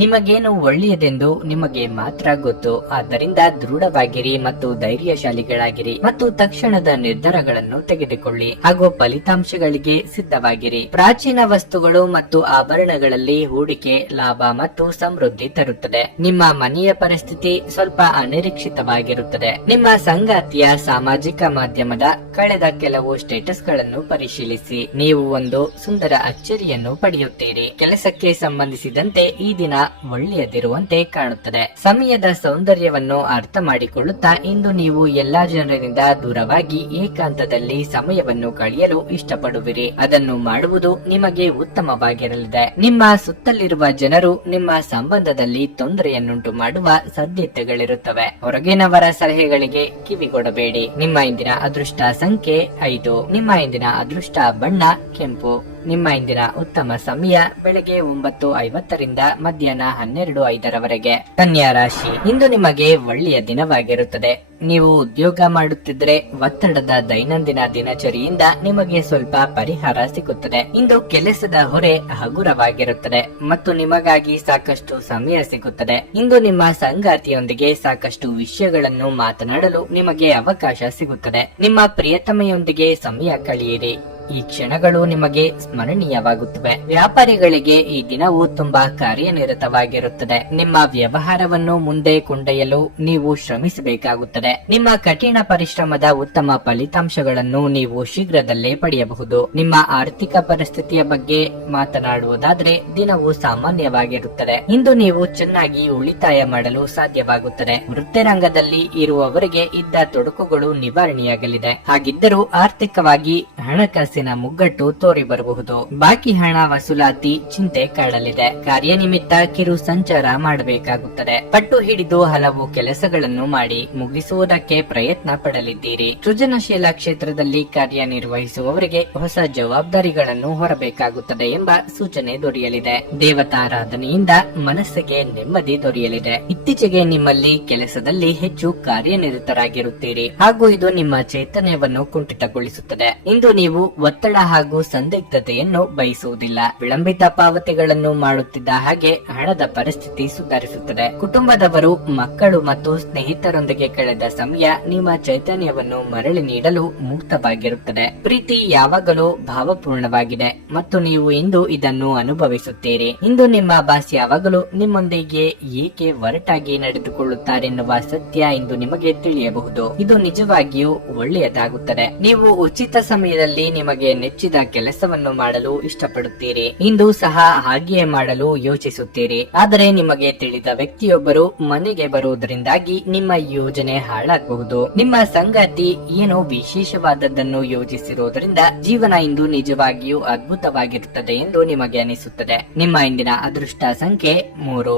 ನಿಮಗೇನು ಒಳ್ಳೆಯದೆಂದು ನಿಮಗೆ ಮಾತ್ರ ಗೊತ್ತು. ಆದ್ದರಿಂದ ದೃಢವಾಗಿರಿ ಮತ್ತು ಧೈರ್ಯಶಾಲಿಗಳಾಗಿರಿ ಮತ್ತು ತಕ್ಷಣದ ನಿರ್ಧಾರಗಳನ್ನು ತೆಗೆದುಕೊಳ್ಳಿ ಹಾಗೂ ಫಲಿತಾಂಶಗಳಿಗೆ ಸಿದ್ಧವಾಗಿರಿ. ಪ್ರಾಚೀನ ವಸ್ತುಗಳು ಮತ್ತು ಆಭರಣಗಳಲ್ಲಿ ಹೂಡಿಕೆ ಲಾಭ ಮತ್ತು ಸಮೃದ್ಧಿ ತರುತ್ತದೆ. ನಿಮ್ಮ ಮನೆಯ ಪರಿಸ್ಥಿತಿ ಸ್ವಲ್ಪ ಅನಿರೀಕ್ಷಿತವಾಗಿರುತ್ತದೆ. ನಿಮ್ಮ ಸಂಗಾತಿಯ ಸಾಮಾಜಿಕ ಮಾಧ್ಯಮದ ಕಳೆದ ಕೆಲವು ಸ್ಟೇಟಸ್ ಗಳನ್ನು ಪರಿಶೀಲಿಸಿ. ನೀವು ಒಂದು ಸುಂದರ ಅಚ್ಚರಿಯನ್ನು ಪಡೆಯುತ್ತೀರಿ. ಕೆಲಸಕ್ಕೆ ಸಂಬಂಧಿಸಿದಂತೆ ಈ ದಿನ ಒಳ್ಳೆಯದಿರುವಂತೆ ಕಾಣುತ್ತದೆ. ಸಮಯದ ಸೌಂದರ್ಯವನ್ನು ಅರ್ಥ ಮಾಡಿಕೊಳ್ಳುತ್ತಾ ಇಂದು ನೀವು ಎಲ್ಲಾ ಜನರಿಂದ ದೂರವಾಗಿ ಏಕಾಂತದಲ್ಲಿ ಸಮಯವನ್ನು ಕಳೆಯಲು ಇಷ್ಟಪಡುವಿರಿ. ಅದನ್ನು ಮಾಡುವುದು ನಿಮಗೆ ಉತ್ತಮವಾಗಿರಲಿದೆ. ನಿಮ್ಮ ಸುತ್ತಲಿರುವ ಜನರು ನಿಮ್ಮ ಸಂಬಂಧದಲ್ಲಿ ತೊಂದರೆಯನ್ನುಂಟು ಮಾಡುವ ಸಾಧ್ಯತೆಗಳಿರುತ್ತವೆ. ಹೊರಗಿನವರ ಸಲಹೆಗಳಿಗೆ ಕಿವಿಗೊಡಬೇಡಿ. ನಿಮ್ಮ ಇಂದಿನ ಅದೃಷ್ಟ ಸಂಖ್ಯೆ 5. ನಿಮ್ಮ ಇಂದಿನ ಅದೃಷ್ಟ ಬಣ್ಣ ಕೆಂಪು. ನಿಮ್ಮ ಇಂದಿನ ಉತ್ತಮ ಸಮಯ ಬೆಳಗ್ಗೆ 9:50ರಿಂದ ಮಧ್ಯಾಹ್ನ 12:05 ಕನ್ಯಾ ರಾಶಿ. ಇಂದು ನಿಮಗೆ ಒಳ್ಳೆಯ ದಿನವಾಗಿರುತ್ತದೆ. ನೀವು ಉದ್ಯೋಗ ಮಾಡುತ್ತಿದ್ದರೆ ಒತ್ತಡದ ದೈನಂದಿನ ದಿನಚರಿಯಿಂದ ನಿಮಗೆ ಸ್ವಲ್ಪ ಪರಿಹಾರ ಸಿಗುತ್ತದೆ. ಇಂದು ಕೆಲಸದ ಹೊರೆ ಹಗುರವಾಗಿರುತ್ತದೆ ಮತ್ತು ನಿಮಗಾಗಿ ಸಾಕಷ್ಟು ಸಮಯ ಸಿಗುತ್ತದೆ. ಇಂದು ನಿಮ್ಮ ಸಂಗಾತಿಯೊಂದಿಗೆ ಸಾಕಷ್ಟು ವಿಷಯಗಳನ್ನು ಮಾತನಾಡಲು ನಿಮಗೆ ಅವಕಾಶ ಸಿಗುತ್ತದೆ. ನಿಮ್ಮ ಪ್ರಿಯತಮೆಯೊಂದಿಗೆ ಸಮಯ ಕಳೆಯಿರಿ. ಈ ಕ್ಷಣಗಳು ನಿಮಗೆ ಸ್ಮರಣೀಯವಾಗುತ್ತವೆ. ವ್ಯಾಪಾರಿಗಳಿಗೆ ಈ ದಿನವು ತುಂಬಾ ಕಾರ್ಯನಿರತವಾಗಿರುತ್ತದೆ. ನಿಮ್ಮ ವ್ಯವಹಾರವನ್ನು ಮುಂದೆ ಕೊಂಡೊಯ್ಯಲು ನೀವು ಶ್ರಮಿಸಬೇಕಾಗುತ್ತದೆ. ನಿಮ್ಮ ಕಠಿಣ ಪರಿಶ್ರಮದ ಉತ್ತಮ ಫಲಿತಾಂಶಗಳನ್ನು ನೀವು ಶೀಘ್ರದಲ್ಲೇ ಪಡೆಯಬಹುದು. ನಿಮ್ಮ ಆರ್ಥಿಕ ಪರಿಸ್ಥಿತಿಯ ಬಗ್ಗೆ ಮಾತನಾಡುವುದಾದ್ರೆ ದಿನವು ಸಾಮಾನ್ಯವಾಗಿರುತ್ತದೆ. ಇಂದು ನೀವು ಚೆನ್ನಾಗಿ ಉಳಿತಾಯ ಮಾಡಲು ಸಾಧ್ಯವಾಗುತ್ತದೆ. ವೃತ್ತಿರಂಗದಲ್ಲಿ ಇರುವವರಿಗೆ ಇದ್ದ ತೊಡಕುಗಳು ನಿವಾರಣೆಯಾಗಲಿದೆ. ಹಾಗಿದ್ದರೂ ಆರ್ಥಿಕವಾಗಿ ಹಣಕಾಸಿನ ಮುಗ್ಗಟ್ಟು ತೋರಿ ಬರಬಹುದು. ಬಾಕಿ ಹಣ ವಸೂಲಾತಿ ಚಿಂತೆ ಕಾಡಲಿದೆ. ಕಾರ್ಯನಿಮಿತ್ತ ಕಿರು ಸಂಚಾರ ಮಾಡಬೇಕಾಗುತ್ತದೆ. ಪಟ್ಟು ಹಿಡಿದು ಹಲವು ಕೆಲಸಗಳನ್ನು ಮಾಡಿ ಮುಗಿಸುವುದಕ್ಕೆ ಪ್ರಯತ್ನ ಪಡಲಿದ್ದೀರಿ. ಸೃಜನಶೀಲ ಕ್ಷೇತ್ರದಲ್ಲಿ ಕಾರ್ಯನಿರ್ವಹಿಸುವವರಿಗೆ ಹೊಸ ಜವಾಬ್ದಾರಿಗಳನ್ನು ಹೊರಬೇಕಾಗುತ್ತದೆ ಎಂಬ ಸೂಚನೆ ದೊರೆಯಲಿದೆ. ದೇವತಾರಾಧನೆಯಿಂದ ಮನಸ್ಸಿಗೆ ನೆಮ್ಮದಿ ದೊರೆಯಲಿದೆ. ಇತ್ತೀಚೆಗೆ ನಿಮ್ಮಲ್ಲಿ ಕೆಲಸದಲ್ಲಿ ಹೆಚ್ಚು ಕಾರ್ಯನಿರತರಾಗಿರುತ್ತೀರಿ ಹಾಗೂ ಇದು ನಿಮ್ಮ ಚೈತನ್ಯವನ್ನು ಕುಂಠಿತಗೊಳಿಸುತ್ತದೆ. ಇಂದು ನೀವು ಒತ್ತಡ ಹಾಗೂ ಸಂದಿಗ್ಧತೆಯನ್ನು ಬಯಸುವುದಿಲ್ಲ. ವಿಳಂಬಿತ ಪಾವತಿಗಳನ್ನು ಮಾಡುತ್ತಿದ್ದ ಹಾಗೆ ಹಣದ ಪರಿಸ್ಥಿತಿ ಸುಧಾರಿಸುತ್ತದೆ. ಕುಟುಂಬದವರು, ಮಕ್ಕಳು ಮತ್ತು ಸ್ನೇಹಿತರೊಂದಿಗೆ ಕಳೆದ ಸಮಯ ನಿಮ್ಮ ಚೈತನ್ಯವನ್ನು ಮರಳಿ ನೀಡಲು ಮುಕ್ತವಾಗಿರುತ್ತದೆ. ಪ್ರೀತಿ ಯಾವಾಗಲೂ ಭಾವಪೂರ್ಣವಾಗಿದೆ ಮತ್ತು ನೀವು ಇಂದು ಇದನ್ನು ಅನುಭವಿಸುತ್ತೀರಿ. ಇಂದು ನಿಮ್ಮ ಬಾಸ್ ಯಾವಾಗಲೂ ನಿಮ್ಮೊಂದಿಗೆ ಏಕೆ ಒರಟಾಗಿ ನಡೆದುಕೊಳ್ಳುತ್ತಾರೆನ್ನುವ ಸತ್ಯ ಇಂದು ನಿಮಗೆ ತಿಳಿಯಬಹುದು. ಇದು ನಿಜವಾಗಿಯೂ ಒಳ್ಳೆಯದಾಗುತ್ತದೆ. ನೀವು ಉಚಿತ ಸಮಯದಲ್ಲಿ ನಿಮಗೆ ನೆಚ್ಚಿದ ಕೆಲಸವನ್ನು ಮಾಡಲು ಇಷ್ಟಪಡುತ್ತೀರಿ. ಇಂದು ಸಹ ಹಾಗೆಯೇ ಮಾಡಲು ಯೋಚಿಸುತ್ತೀರಿ. ಆದರೆ ನಿಮಗೆ ತಿಳಿದ ವ್ಯಕ್ತಿಯೊಬ್ಬರು ಮನೆಗೆ ಬರುವುದರಿಂದಾಗಿ ನಿಮ್ಮ ಯೋಜನೆ ಹಾಳಾಗಬಹುದು. ನಿಮ್ಮ ಸಂಗಾತಿ ಏನೋ ವಿಶೇಷವಾದದ್ದನ್ನು ಯೋಜಿಸಿರುವುದರಿಂದ ಜೀವನ ಇಂದು ನಿಜವಾಗಿಯೂ ಅದ್ಭುತವಾಗಿರುತ್ತದೆ ಎಂದು ನಿಮಗೆ ಅನಿಸುತ್ತದೆ. ನಿಮ್ಮ ಇಂದಿನ ಅದೃಷ್ಟ ಸಂಖ್ಯೆ 3.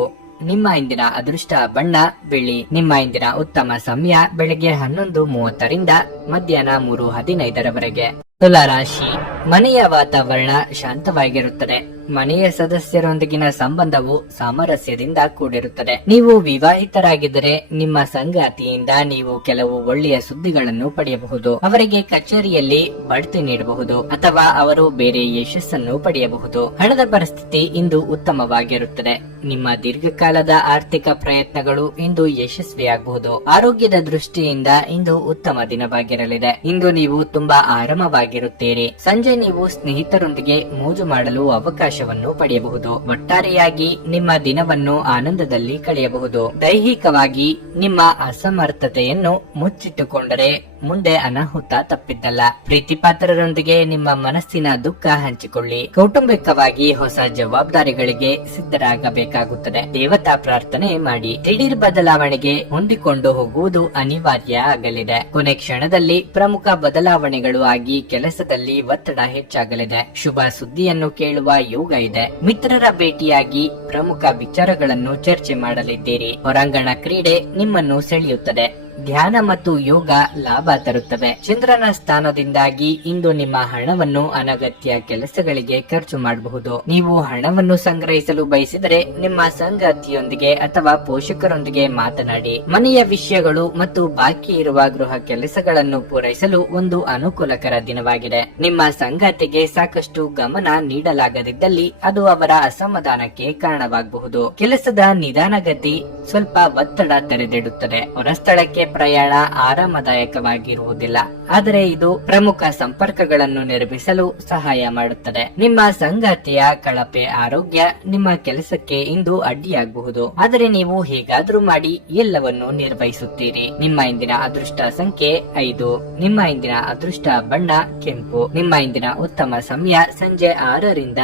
ನಿಮ್ಮ ಇಂದಿನ ಅದೃಷ್ಟ ಬಣ್ಣ ಬಿಳಿ. ನಿಮ್ಮ ಇಂದಿನ ಉತ್ತಮ ಸಮಯ ಬೆಳಗ್ಗೆ 11:30ರಿಂದ ಮಧ್ಯಾಹ್ನ 3:15 ತುಲಾ ರಾಶಿ. ಮನೆಯ ವಾತಾವರಣ ಶಾಂತವಾಗಿರುತ್ತದೆ. ಮನೆಯ ಸದಸ್ಯರೊಂದಿಗಿನ ಸಂಬಂಧವು ಸಾಮರಸ್ಯದಿಂದ ಕೂಡಿರುತ್ತದೆ. ನೀವು ವಿವಾಹಿತರಾಗಿದ್ದರೆ ನಿಮ್ಮ ಸಂಗಾತಿಯಿಂದ ನೀವು ಕೆಲವು ಒಳ್ಳೆಯ ಸುದ್ದಿಗಳನ್ನು ಪಡೆಯಬಹುದು. ಅವರಿಗೆ ಕಚೇರಿಯಲ್ಲಿ ಬಡ್ತಿ ನೀಡಬಹುದು ಅಥವಾ ಅವರು ಬೇರೆ ಯಶಸ್ಸನ್ನು ಪಡೆಯಬಹುದು. ಹಣದ ಪರಿಸ್ಥಿತಿ ಇಂದು ಉತ್ತಮವಾಗಿರುತ್ತದೆ. ನಿಮ್ಮ ದೀರ್ಘಕಾಲದ ಆರ್ಥಿಕ ಪ್ರಯತ್ನಗಳು ಇಂದು ಯಶಸ್ವಿಯಾಗಬಹುದು. ಆರೋಗ್ಯದ ದೃಷ್ಟಿಯಿಂದ ಇಂದು ಉತ್ತಮ ದಿನವಾಗಿರಲಿದೆ. ಇಂದು ನೀವು ತುಂಬಾ ಆರಾಮವಾಗಿರುತ್ತೀರಿ. ಸಂಜೆ ನೀವು ಸ್ನೇಹಿತರೊಂದಿಗೆ ಮೋಜು ಮಾಡಲು ಅವಕಾಶವನ್ನು ಪಡೆಯಬಹುದು. ಒಟ್ಟಾರೆಯಾಗಿ ನಿಮ್ಮ ದಿನವನ್ನು ಆನಂದದಲ್ಲಿ ಕಳೆಯಬಹುದು. ದೈಹಿಕವಾಗಿ ನಿಮ್ಮ ಅಸಮರ್ಥತೆಯನ್ನು ಮುಚ್ಚಿಟ್ಟುಕೊಂಡರೆ ಮುಂದೆ ಅನಾಹುತ ತಪ್ಪಿದ್ದಲ್ಲ. ಪ್ರೀತಿ ಪಾತ್ರರೊಂದಿಗೆ ನಿಮ್ಮ ಮನಸ್ಸಿನ ದುಃಖ ಹಂಚಿಕೊಳ್ಳಿ. ಕೌಟುಂಬಿಕವಾಗಿ ಹೊಸ ಜವಾಬ್ದಾರಿಗಳಿಗೆ ಸಿದ್ಧರಾಗಬೇಕಾಗುತ್ತದೆ. ದೇವತಾ ಪ್ರಾರ್ಥನೆ ಮಾಡಿ. ದಿಢೀರ್ ಬದಲಾವಣೆಗೆ ಹೊಂದಿಕೊಂಡು ಹೋಗುವುದು ಅನಿವಾರ್ಯ ಆಗಲಿದೆ. ಕೊನೆ ಕ್ಷಣದಲ್ಲಿ ಪ್ರಮುಖ ಬದಲಾವಣೆಗಳು ಆಗಿ ಕೆಲಸದಲ್ಲಿ ಒತ್ತಡ ಹೆಚ್ಚಾಗಲಿದೆ. ಶುಭ ಸುದ್ದಿಯನ್ನು ಕೇಳುವ ಯೋಗ ಇದೆ. ಮಿತ್ರರ ಭೇಟಿಯಾಗಿ ಪ್ರಮುಖ ವಿಚಾರಗಳನ್ನು ಚರ್ಚೆ ಮಾಡಲಿದ್ದೀರಿ. ಹೊರಾಂಗಣ ಕ್ರೀಡೆ ನಿಮ್ಮನ್ನು ಸೆಳೆಯುತ್ತದೆ. ಧ್ಯಾನ ಮತ್ತು ಯೋಗ ಲಾಭ ತರುತ್ತವೆ. ಚಂದ್ರನ ಸ್ಥಾನದಿಂದಾಗಿ ಇಂದು ನಿಮ್ಮ ಹಣವನ್ನು ಅನಗತ್ಯ ಕೆಲಸಗಳಿಗೆ ಖರ್ಚು ಮಾಡಬಹುದು. ನೀವು ಹಣವನ್ನು ಸಂಗ್ರಹಿಸಲು ಬಯಸಿದರೆ ನಿಮ್ಮ ಸಂಗಾತಿಯೊಂದಿಗೆ ಅಥವಾ ಪೋಷಕರೊಂದಿಗೆ ಮಾತನಾಡಿ. ಮನೆಯ ವಿಷಯಗಳು ಮತ್ತು ಬಾಕಿ ಇರುವ ಗೃಹ ಕೆಲಸಗಳನ್ನು ಪೂರೈಸಲು ಒಂದು ಅನುಕೂಲಕರ ದಿನವಾಗಿದೆ. ನಿಮ್ಮ ಸಂಗಾತಿಗೆ ಸಾಕಷ್ಟು ಗಮನ ನೀಡಲಾಗದಿದ್ದಲ್ಲಿ ಅದು ಅವರ ಅಸಮಾಧಾನಕ್ಕೆ ಕಾರಣವಾಗಬಹುದು. ಕೆಲಸದ ನಿಧಾನಗತಿ ಸ್ವಲ್ಪ ಒತ್ತಡ ತೆರೆದಿಡುತ್ತದೆ. ಹೊರಸ್ಥಳಕ್ಕೆ ಪ್ರಯಾಣ ಆರಾಮದಾಯಕವಾಗಿರುವುದಿಲ್ಲ, ಆದರೆ ಇದು ಪ್ರಮುಖ ಸಂಪರ್ಕಗಳನ್ನು ನಿರ್ಮಿಸಲು ಸಹಾಯ ಮಾಡುತ್ತದೆ. ನಿಮ್ಮ ಸಂಗಾತಿಯ ಕಳಪೆ ಆರೋಗ್ಯ ನಿಮ್ಮ ಕೆಲಸಕ್ಕೆ ಇಂದು ಅಡ್ಡಿಯಾಗಬಹುದು, ಆದರೆ ನೀವು ಹೇಗಾದ್ರೂ ಮಾಡಿ ಎಲ್ಲವನ್ನು ನಿರ್ವಹಿಸುತ್ತೀರಿ. ನಿಮ್ಮ ಇಂದಿನ ಅದೃಷ್ಟ ಸಂಖ್ಯೆ 5. ನಿಮ್ಮ ಇಂದಿನ ಅದೃಷ್ಟ ಬಣ್ಣ ಕೆಂಪು. ನಿಮ್ಮ ಇಂದಿನ ಉತ್ತಮ ಸಮಯ ಸಂಜೆ 6ರಿಂದ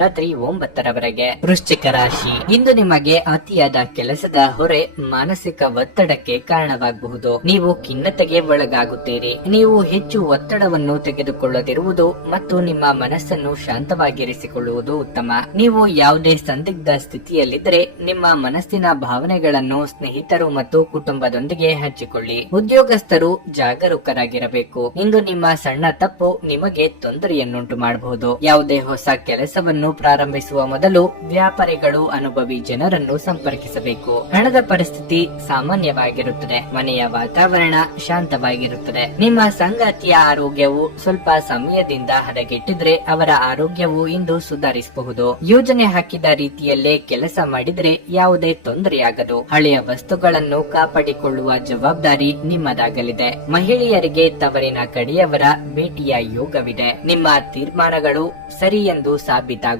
ರಾತ್ರಿ 9ರವರೆಗೆ. ವೃಶ್ಚಿಕ ರಾಶಿ. ಇಂದು ನಿಮಗೆ ಅತಿಯಾದ ಕೆಲಸದ ಹೊರೆ ಮಾನಸಿಕ ಒತ್ತಡಕ್ಕೆ ಕಾರಣವಾಗಬಹುದು. ನೀವು ಖಿನ್ನತೆಗೆ ಒಳಗಾಗುತ್ತೀರಿ. ನೀವು ಹೆಚ್ಚು ಒತ್ತಡವನ್ನು ತೆಗೆದುಕೊಳ್ಳದಿರುವುದು ಮತ್ತು ನಿಮ್ಮ ಮನಸ್ಸನ್ನು ಶಾಂತವಾಗಿರಿಸಿಕೊಳ್ಳುವುದು ಉತ್ತಮ. ನೀವು ಯಾವುದೇ ಸಂದಿಗ್ಧ ಸ್ಥಿತಿಯಲ್ಲಿದ್ದರೆ ನಿಮ್ಮ ಮನಸ್ಸಿನ ಭಾವನೆಗಳನ್ನು ಸ್ನೇಹಿತರು ಮತ್ತು ಕುಟುಂಬದೊಂದಿಗೆ ಹಂಚಿಕೊಳ್ಳಿ. ಉದ್ಯೋಗಸ್ಥರು ಜಾಗರೂಕರಾಗಿರಬೇಕು. ಇಂದು ನಿಮ್ಮ ಸಣ್ಣ ತಪ್ಪು ನಿಮಗೆ ತೊಂದರೆಯನ್ನುಂಟು ಮಾಡಬಹುದು. ಯಾವುದೇ ಹೊಸ ಕೆಲಸವನ್ನು ಪ್ರಾರಂಭಿಸುವ ಮೊದಲು ವ್ಯಾಪಾರಿಗಳು ಅನುಭವಿ ಜನರನ್ನು ಸಂಪರ್ಕಿಸಬೇಕು. ಹಣದ ಪರಿಸ್ಥಿತಿ ಸಾಮಾನ್ಯವಾಗಿರುತ್ತದೆ. ಮನೆಯ ವಾತಾವರಣ ಶಾಂತವಾಗಿರುತ್ತದೆ. ನಿಮ್ಮ ಸಂಗಾತಿಯ ಆರೋಗ್ಯವು ಸ್ವಲ್ಪ ಸಮಯದಿಂದ ಹದಗೆಟ್ಟಿದ್ರೆ ಅವರ ಆರೋಗ್ಯವು ಇಂದು ಸುಧಾರಿಸಬಹುದು. ಯೋಜನೆ ಹಾಕಿದ ರೀತಿಯಲ್ಲೇ ಕೆಲಸ ಮಾಡಿದ್ರೆ ಯಾವುದೇ ತೊಂದರೆಯಾಗದು. ಹಳೆಯ ವಸ್ತುಗಳನ್ನು ಕಾಪಾಡಿಕೊಳ್ಳುವ ಜವಾಬ್ದಾರಿ ನಿಮ್ಮದಾಗಲಿದೆ. ಮಹಿಳೆಯರಿಗೆ ತವರಿನ ಕಡೆಯವರ ಭೇಟಿಯ ಯೋಗವಿದೆ. ನಿಮ್ಮ ತೀರ್ಮಾನಗಳು ಸರಿ ಎಂದು ಸಾಬೀತಾಗುತ್ತದೆ.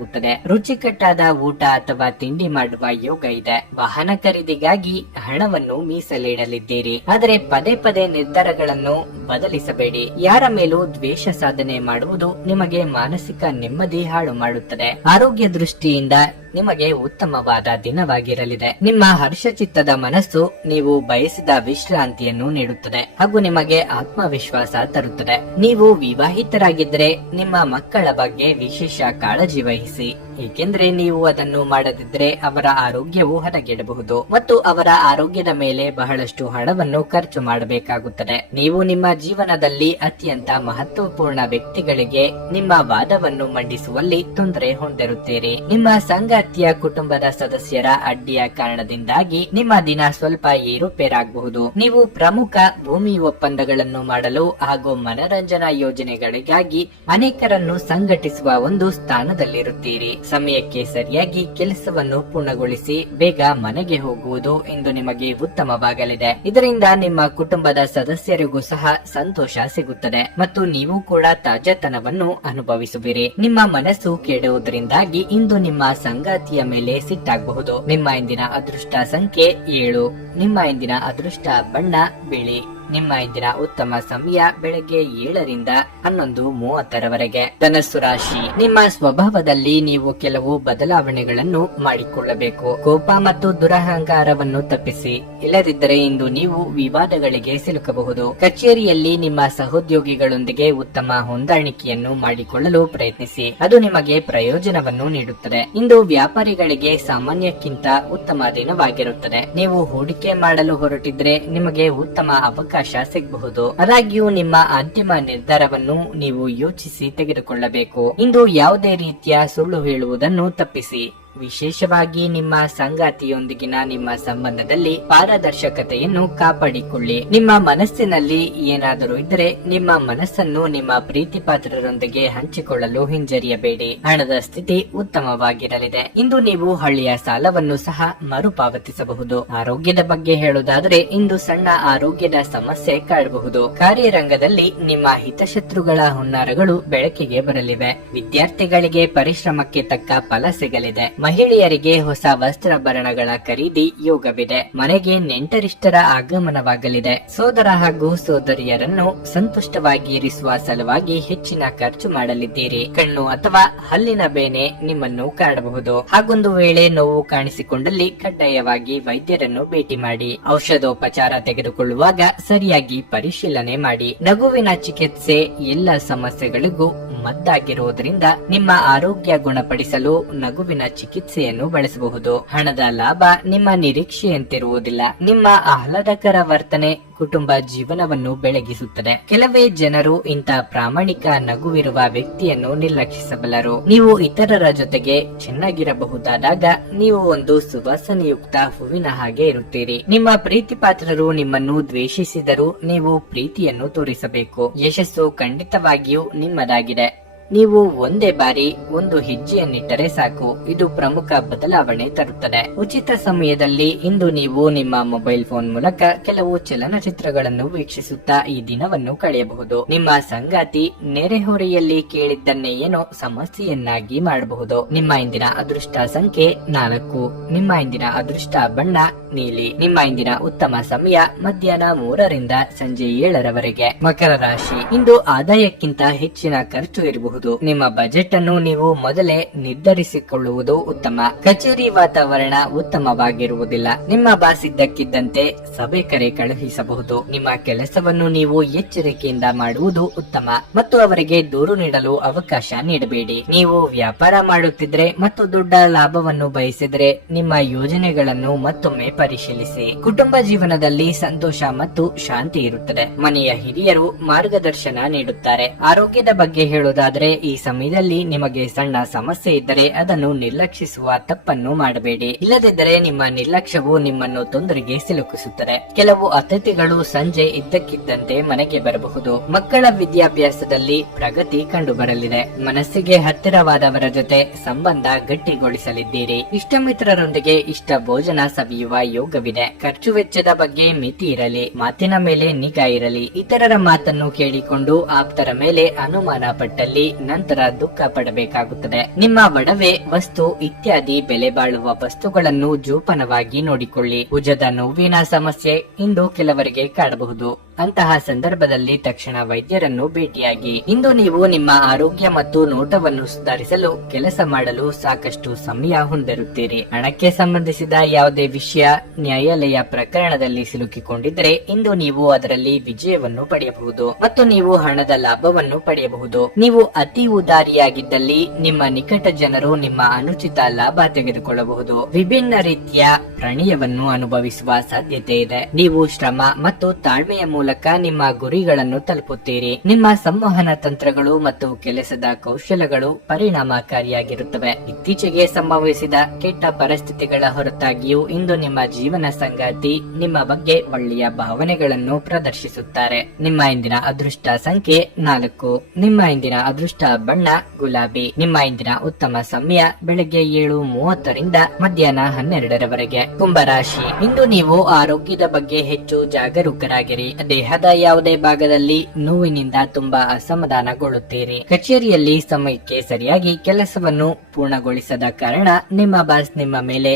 ರುಚಿಕಟ್ಟಾದ ಊಟ ಅಥವಾ ತಿಂಡಿ ಮಾಡುವ ಯೋಗ ಇದೆ. ವಾಹನ ಖರೀದಿಗಾಗಿ ಹಣವನ್ನು ಮೀಸಲಿಡಲಿದ್ದೀರಿ, ಆದರೆ ಪದೇ ಪದೇ ನಿರ್ಧಾರಗಳನ್ನು ಬದಲಿಸಬೇಡಿ. ಯಾರ ಮೇಲೂ ದ್ವೇಷ ಸಾಧನೆ ಮಾಡುವುದು ನಿಮಗೆ ಮಾನಸಿಕ ನೆಮ್ಮದಿ ಹಾಳು ಮಾಡುತ್ತದೆ. ಆರೋಗ್ಯ ದೃಷ್ಟಿಯಿಂದ ನಿಮಗೆ ಉತ್ತಮವಾದ ದಿನವಾಗಿರಲಿದೆ. ನಿಮ್ಮ ಹರ್ಷಚಿತ್ತದ ಮನಸ್ಸು ನೀವು ಬಯಸಿದ ವಿಶ್ರಾಂತಿಯನ್ನು ನೀಡುತ್ತದೆ ಹಾಗೂ ನಿಮಗೆ ಆತ್ಮವಿಶ್ವಾಸ ತರುತ್ತದೆ. ನೀವು ವಿವಾಹಿತರಾಗಿದ್ದರೆ ನಿಮ್ಮ ಮಕ್ಕಳ ಬಗ್ಗೆ ವಿಶೇಷ ಕಾಳಜಿ ವಹಿಸಿ, ಏಕೆಂದ್ರೆ ನೀವು ಅದನ್ನು ಮಾಡದಿದ್ದರೆ ಅವರ ಆರೋಗ್ಯವು ಹದಗೆಡಬಹುದು ಮತ್ತು ಅವರ ಆರೋಗ್ಯದ ಮೇಲೆ ಬಹಳಷ್ಟು ಹಣವನ್ನು ಖರ್ಚು ಮಾಡಬೇಕಾಗುತ್ತದೆ. ನೀವು ನಿಮ್ಮ ಜೀವನದಲ್ಲಿ ಅತ್ಯಂತ ಮಹತ್ವಪೂರ್ಣ ವ್ಯಕ್ತಿಗಳಿಗೆ ನಿಮ್ಮ ವಾದವನ್ನು ಮಂಡಿಸುವಲ್ಲಿ ತೊಂದರೆ ಹೊಂದಿರುತ್ತೀರಿ. ನಿಮ್ಮ ಸಂಗಾತಿಯ ಕುಟುಂಬದ ಸದಸ್ಯರ ಅಡ್ಡಿಯ ಕಾರಣದಿಂದಾಗಿ ನಿಮ್ಮ ದಿನ ಸ್ವಲ್ಪ ಏರುಪೇರಾಗಬಹುದು. ನೀವು ಪ್ರಮುಖ ಭೂಮಿ ಒಪ್ಪಂದಗಳನ್ನು ಮಾಡಲು ಹಾಗೂ ಮನರಂಜನಾ ಯೋಜನೆಗಳಿಗಾಗಿ ಅನೇಕರನ್ನು ಸಂಘಟಿಸುವ ಒಂದು ಸ್ಥಾನದಲ್ಲಿರುತ್ತೀರಿ. ಸಮಯಕ್ಕೆ ಸರಿಯಾಗಿ ಕೆಲಸವನ್ನು ಪೂರ್ಣಗೊಳಿಸಿ ಬೇಗ ಮನೆಗೆ ಹೋಗುವುದು ಇಂದು ನಿಮಗೆ ಉತ್ತಮವಾಗಲಿದೆ. ಇದರಿಂದ ನಿಮ್ಮ ಕುಟುಂಬದ ಸದಸ್ಯರಿಗೂ ಸಹ ಸಂತೋಷ ಸಿಗುತ್ತದೆ ಮತ್ತು ನೀವು ಕೂಡ ತಾಜಾತನವನ್ನು ಅನುಭವಿಸುವಿರಿ. ನಿಮ್ಮ ಮನಸ್ಸು ಕೆಡುವುದರಿಂದಾಗಿ ಇಂದು ನಿಮ್ಮ ಸಂಗಾತಿಯ ಮೇಲೆ ಸಿಟ್ಟಾಗಬಹುದು. ನಿಮ್ಮ ಇಂದಿನ ಅದೃಷ್ಟ ಸಂಖ್ಯೆ 7. ನಿಮ್ಮ ಇಂದಿನ ಅದೃಷ್ಟ ಬಣ್ಣ ಬಿಳಿ. ನಿಮ್ಮ ಇಂದಿನ ಉತ್ತಮ ಸಮಯ ಬೆಳಗ್ಗೆ 7ರಿಂದ 11:30ರವರೆಗೆ. ಧನಸ್ಸು ರಾಶಿ. ನಿಮ್ಮ ಸ್ವಭಾವದಲ್ಲಿ ನೀವು ಕೆಲವು ಬದಲಾವಣೆಗಳನ್ನು ಮಾಡಿಕೊಳ್ಳಬೇಕು. ಕೋಪ ಮತ್ತು ದುರಹಂಕಾರವನ್ನು ತಪ್ಪಿಸಿ, ಇಲ್ಲದಿದ್ದರೆ ಇಂದು ನೀವು ವಿವಾದಗಳಿಗೆ ಸಿಲುಕಬಹುದು. ಕಚೇರಿಯಲ್ಲಿ ನಿಮ್ಮ ಸಹೋದ್ಯೋಗಿಗಳೊಂದಿಗೆ ಉತ್ತಮ ಹೊಂದಾಣಿಕೆಯನ್ನು ಮಾಡಿಕೊಳ್ಳಲು ಪ್ರಯತ್ನಿಸಿ, ಅದು ನಿಮಗೆ ಪ್ರಯೋಜನವನ್ನು ನೀಡುತ್ತದೆ. ಇಂದು ವ್ಯಾಪಾರಿಗಳಿಗೆ ಸಾಮಾನ್ಯಕ್ಕಿಂತ ಉತ್ತಮ ದಿನವಾಗಿರುತ್ತದೆ. ನೀವು ಹೂಡಿಕೆ ಮಾಡಲು ಹೊರಟಿದ್ರೆ ನಿಮಗೆ ಉತ್ತಮ ಅವಕಾಶ ಸಿಗಬಹುದು. ಆದಾಗ್ಯೂ ನಿಮ್ಮ ಅಂತಿಮ ನಿರ್ಧಾರವನ್ನು ನೀವು ಯೋಚಿಸಿ ತೆಗೆದುಕೊಳ್ಳಬೇಕು. ಇಂದು ಯಾವುದೇ ರೀತಿಯ ಸುಳ್ಳು ಹೇಳುವುದನ್ನು ತಪ್ಪಿಸಿ. ವಿಶೇಷವಾಗಿ ನಿಮ್ಮ ಸಂಗಾತಿಯೊಂದಿಗಿನ ನಿಮ್ಮ ಸಂಬಂಧದಲ್ಲಿ ಪಾರದರ್ಶಕತೆಯನ್ನು ಕಾಪಾಡಿಕೊಳ್ಳಿ. ನಿಮ್ಮ ಮನಸ್ಸಿನಲ್ಲಿ ಏನಾದರೂ ಇದ್ದರೆ ನಿಮ್ಮ ಮನಸ್ಸನ್ನು ನಿಮ್ಮ ಪ್ರೀತಿ ಪಾತ್ರರೊಂದಿಗೆ ಹಂಚಿಕೊಳ್ಳಲು ಹಿಂಜರಿಯಬೇಡಿ. ಹಣದ ಸ್ಥಿತಿ ಉತ್ತಮವಾಗಿರಲಿದೆ. ಇಂದು ನೀವು ಹಳೆಯ ಸಾಲವನ್ನು ಸಹ ಮರುಪಾವತಿಸಬಹುದು. ಆರೋಗ್ಯದ ಬಗ್ಗೆ ಹೇಳುವುದಾದರೆ ಇಂದು ಸಣ್ಣ ಆರೋಗ್ಯದ ಸಮಸ್ಯೆ ಕಾಡಬಹುದು. ಕಾರ್ಯರಂಗದಲ್ಲಿ ನಿಮ್ಮ ಹಿತಶತ್ರುಗಳ ಹುನ್ನಾರಗಳು ಬೆಳಕಿಗೆ ಬರಲಿವೆ. ವಿದ್ಯಾರ್ಥಿಗಳಿಗೆ ಪರಿಶ್ರಮಕ್ಕೆ ತಕ್ಕ ಫಲ ಸಿಗಲಿದೆ. ಮಹಿಳೆಯರಿಗೆ ಹೊಸ ವಸ್ತ್ರಾಭರಣಗಳ ಖರೀದಿ ಯೋಗವಿದೆ. ಮನೆಗೆ ನೆಂಟರಿಷ್ಟರ ಆಗಮನವಾಗಲಿದೆ. ಸೋದರ ಹಾಗೂ ಸೋದರಿಯರನ್ನು ಸಂತುಷ್ಟವಾಗಿ ಇರಿಸುವ ಸಲುವಾಗಿ ಹೆಚ್ಚಿನ ಖರ್ಚು ಮಾಡಲಿದ್ದೀರಿ. ಕಣ್ಣು ಅಥವಾ ಹಲ್ಲಿನ ಬೇನೆ ನಿಮ್ಮನ್ನು ಕಾಡಬಹುದು. ಹಾಗೊಂದು ವೇಳೆ ನೋವು ಕಾಣಿಸಿಕೊಂಡಲ್ಲಿ ಕಡ್ಡಾಯವಾಗಿ ವೈದ್ಯರನ್ನು ಭೇಟಿ ಮಾಡಿ. ಔಷಧೋಪಚಾರ ತೆಗೆದುಕೊಳ್ಳುವಾಗ ಸರಿಯಾಗಿ ಪರಿಶೀಲನೆ ಮಾಡಿ. ನಗುವಿನ ಚಿಕಿತ್ಸೆ ಎಲ್ಲ ಸಮಸ್ಯೆಗಳಿಗೂ ಮದ್ದಾಗಿರುವುದರಿಂದ ನಿಮ್ಮ ಆರೋಗ್ಯ ಗುಣಪಡಿಸಲು ನಗುವಿನ ಚಿಕಿತ್ಸೆಯನ್ನು ಬಳಸಬಹುದು. ಹಣದ ಲಾಭ ನಿಮ್ಮ ನಿರೀಕ್ಷೆಯಂತಿರುವುದಿಲ್ಲ. ನಿಮ್ಮ ಆಹ್ಲಾದಕರ ವರ್ತನೆ ಕುಟುಂಬ ಜೀವನವನ್ನು ಬೆಳಗಿಸುತ್ತದೆ. ಕೆಲವೇ ಜನರು ಇಂಥ ಪ್ರಾಮಾಣಿಕ ನಗುವಿರುವ ವ್ಯಕ್ತಿಯನ್ನು ನಿರ್ಲಕ್ಷಿಸಬಲ್ಲರು. ನೀವು ಇತರರ ಜೊತೆಗೆ ಚೆನ್ನಾಗಿರಬಹುದಾದಾಗ ನೀವು ಒಂದು ಸುವಾಸನೆಯುಕ್ತ ಹೂವಿನ ಹಾಗೆ ಇರುತ್ತೀರಿ. ನಿಮ್ಮ ಪ್ರೀತಿ ಪಾತ್ರರು ನಿಮ್ಮನ್ನು ದ್ವೇಷಿಸಿದರೂ ನೀವು ಪ್ರೀತಿಯನ್ನು ತೋರಿಸಬೇಕು. ಯಶಸ್ಸು ಖಂಡಿತವಾಗಿಯೂ ನಿಮ್ಮದಾಗಿದೆ. ನೀವು ಒಂದೇ ಬಾರಿ ಒಂದು ಹೆಜ್ಜೆಯನ್ನಿಟ್ಟರೆ ಸಾಕು. ಇದು ಪ್ರಮುಖ ಬದಲಾವಣೆ ತರುತ್ತದೆ. ಉಚಿತ ಸಮಯದಲ್ಲಿ ಇಂದು ನೀವು ನಿಮ್ಮ ಮೊಬೈಲ್ ಫೋನ್ ಮೂಲಕ ಕೆಲವು ಚಲನಚಿತ್ರಗಳನ್ನು ವೀಕ್ಷಿಸುತ್ತಾ ಈ ದಿನವನ್ನು ಕಳೆಯಬಹುದು. ನಿಮ್ಮ ಸಂಗಾತಿ ನೆರೆಹೊರೆಯಲ್ಲಿ ಕೇಳಿದ್ದನ್ನೇ ಏನೋ ಸಮಸ್ಯೆಯನ್ನಾಗಿ ಮಾಡಬಹುದು. ನಿಮ್ಮ ಇಂದಿನ ಅದೃಷ್ಟ ಸಂಖ್ಯೆ 4. ನಿಮ್ಮ ಇಂದಿನ ಅದೃಷ್ಟ ಬಣ್ಣ ನೀಲಿ. ನಿಮ್ಮ ಇಂದಿನ ಉತ್ತಮ ಸಮಯ ಮಧ್ಯಾಹ್ನ 3ರಿಂದ ಸಂಜೆ 7ರವರೆಗೆ. ಮಕರ ರಾಶಿ, ಇಂದು ಆದಾಯಕ್ಕಿಂತ ಹೆಚ್ಚಿನ ಖರ್ಚು ಇರಬಹುದು. ನಿಮ್ಮ ಬಜೆಟ್ ಅನ್ನು ನೀವು ಮೊದಲೇ ನಿರ್ಧರಿಸಿಕೊಳ್ಳುವುದು ಉತ್ತಮ. ಕಚೇರಿ ವಾತಾವರಣ ಉತ್ತಮವಾಗಿರುವುದಿಲ್ಲ. ನಿಮ್ಮ ಬಾಸ್ ಇದ್ದಕ್ಕಿದ್ದಂತೆ ಸಭೆ ಕರೆ ಕಳುಹಿಸಬಹುದು. ನಿಮ್ಮ ಕೆಲಸವನ್ನು ನೀವು ಎಚ್ಚರಿಕೆಯಿಂದ ಮಾಡುವುದು ಉತ್ತಮ ಮತ್ತು ಅವರಿಗೆ ದೂರು ನೀಡಲು ಅವಕಾಶ ನೀಡಬೇಡಿ. ನೀವು ವ್ಯಾಪಾರ ಮಾಡುತ್ತಿದ್ರೆ ಮತ್ತು ದೊಡ್ಡ ಲಾಭವನ್ನು ಬಯಸಿದ್ರೆ ನಿಮ್ಮ ಯೋಜನೆಗಳನ್ನು ಮತ್ತೊಮ್ಮೆ ಪರಿಶೀಲಿಸಿ. ಕುಟುಂಬ ಜೀವನದಲ್ಲಿ ಸಂತೋಷ ಮತ್ತು ಶಾಂತಿ ಇರುತ್ತದೆ. ಮನೆಯ ಹಿರಿಯರು ಮಾರ್ಗದರ್ಶನ ನೀಡುತ್ತಾರೆ. ಆರೋಗ್ಯದ ಬಗ್ಗೆ ಹೇಳುವುದಾದರೆ ಈ ಸಮಯದಲ್ಲಿ ನಿಮಗೆ ಸಣ್ಣ ಸಮಸ್ಯೆ ಇದ್ದರೆ ಅದನ್ನು ನಿರ್ಲಕ್ಷಿಸುವ ತಪ್ಪನ್ನು ಮಾಡಬೇಡಿ. ಇಲ್ಲದಿದ್ದರೆ ನಿಮ್ಮ ನಿರ್ಲಕ್ಷ್ಯವು ನಿಮ್ಮನ್ನು ತೊಂದರೆಗೆ ಸಿಲುಕಿಸುತ್ತದೆ. ಕೆಲವು ಅತಿಥಿಗಳು ಸಂಜೆ ಇದ್ದಕ್ಕಿದ್ದಂತೆ ಮನೆಗೆ ಬರಬಹುದು. ಮಕ್ಕಳ ವಿದ್ಯಾಭ್ಯಾಸದಲ್ಲಿ ಪ್ರಗತಿ ಕಂಡುಬರಲಿದೆ. ಮನಸ್ಸಿಗೆ ಹತ್ತಿರವಾದವರ ಜೊತೆ ಸಂಬಂಧ ಗಟ್ಟಿಗೊಳಿಸಲಿದ್ದೀರಿ. ಇಷ್ಟ ಮಿತ್ರರೊಂದಿಗೆ ಇಷ್ಟ ಭೋಜನ ಸವಿಯುವ ಯೋಗವಿದೆ. ಖರ್ಚು ವೆಚ್ಚದ ಬಗ್ಗೆ ಮಿತಿ ಇರಲಿ. ಮಾತಿನ ಮೇಲೆ ನಿಗಾ ಇರಲಿ. ಇತರರ ಮಾತನ್ನು ಕೇಳಿಕೊಂಡು ಆಪ್ತರ ಮೇಲೆ ಅನುಮಾನ ಪಟ್ಟಲ್ಲಿ ನಂತರ ದುಃಖ ಪಡಬೇಕಾಗುತ್ತದೆ. ನಿಮ್ಮ ಒಡವೆ, ವಸ್ತು ಇತ್ಯಾದಿ ಬೆಲೆ ಬಾಳುವ ವಸ್ತುಗಳನ್ನು ಜೋಪಾನವಾಗಿ ನೋಡಿಕೊಳ್ಳಿ. ಭುಜದ ನೋವಿನ ಸಮಸ್ಯೆ ಇಂದು ಕೆಲವರಿಗೆ ಕಾಡಬಹುದು. ಅಂತಹ ಸಂದರ್ಭದಲ್ಲಿ ತಕ್ಷಣ ವೈದ್ಯರನ್ನು ಭೇಟಿಯಾಗಿ. ಇಂದು ನೀವು ನಿಮ್ಮ ಆರೋಗ್ಯ ಮತ್ತು ನೋಟವನ್ನು ಸುಧಾರಿಸಲು ಕೆಲಸ ಮಾಡಲು ಸಾಕಷ್ಟು ಸಮಯ ಹೊಂದಿರುತ್ತೀರಿ. ಹಣಕ್ಕೆ ಸಂಬಂಧಿಸಿದ ಯಾವುದೇ ವಿಷಯ ನ್ಯಾಯಾಲಯ ಪ್ರಕರಣದಲ್ಲಿ ಸಿಲುಕಿಕೊಂಡಿದ್ದರೆ ಇಂದು ನೀವು ಅದರಲ್ಲಿ ವಿಜಯವನ್ನು ಪಡೆಯಬಹುದು ಮತ್ತು ನೀವು ಹಣದ ಲಾಭವನ್ನು ಪಡೆಯಬಹುದು. ನೀವು ಅತಿ ಉದಾರಿಯಾಗಿದ್ದಲ್ಲಿ ನಿಮ್ಮ ನಿಕಟ ಜನರು ನಿಮ್ಮ ಅನುಚಿತ ಲಾಭ ತೆಗೆದುಕೊಳ್ಳಬಹುದು. ವಿಭಿನ್ನ ರೀತಿಯ ಪ್ರಣಯವನ್ನು ಅನುಭವಿಸುವ ಸಾಧ್ಯತೆ ಇದೆ. ನೀವು ಶ್ರಮ ಮತ್ತು ತಾಳ್ಮೆಯ ಮೂಲಕ ನಿಮ್ಮ ಗುರಿಗಳನ್ನು ತಲುಪುತ್ತೀರಿ. ನಿಮ್ಮ ಸಂವಹನ ತಂತ್ರಗಳು ಮತ್ತು ಕೆಲಸದ ಕೌಶಲಗಳು ಪರಿಣಾಮಕಾರಿಯಾಗಿರುತ್ತವೆ. ಇತ್ತೀಚೆಗೆ ಸಂಭವಿಸಿದ ಕೆಟ್ಟ ಪರಿಸ್ಥಿತಿಗಳ ಹೊರತಾಗಿಯೂ ಇಂದು ನಿಮ್ಮ ಜೀವನ ಸಂಗಾತಿ ನಿಮ್ಮ ಬಗ್ಗೆ ಒಳ್ಳೆಯ ಭಾವನೆಗಳನ್ನು ಪ್ರದರ್ಶಿಸುತ್ತಾರೆ. ನಿಮ್ಮ ಇಂದಿನ ಅದೃಷ್ಟ ಸಂಖ್ಯೆ 4. ನಿಮ್ಮ ಇಂದಿನ ಅದೃಷ್ಟ ಬಣ್ಣ ಗುಲಾಬಿ. ನಿಮ್ಮ ಇಂದಿನ ಉತ್ತಮ ಸಮಯ ಬೆಳಗ್ಗೆ 7:30ರಿಂದ ಮಧ್ಯಾಹ್ನ 12ರವರೆಗೆ. ಕುಂಭರಾಶಿ, ಇಂದು ನೀವು ಆರೋಗ್ಯದ ಬಗ್ಗೆ ಹೆಚ್ಚು ಜಾಗರೂಕರಾಗಿರಿ. ದೇಹದ ಯಾವುದೇ ಭಾಗದಲ್ಲಿ ನೋವಿನಿಂದ ತುಂಬಾ ಅಸಮಾಧಾನಗೊಳ್ಳುತ್ತೀರಿ. ಕಚೇರಿಯಲ್ಲಿ ಸಮಯಕ್ಕೆ ಸರಿಯಾಗಿ ಕೆಲಸವನ್ನು ಪೂರ್ಣಗೊಳಿಸದ ಕಾರಣ ನಿಮ್ಮ ಬಾಸ್ ನಿಮ್ಮ ಮೇಲೆ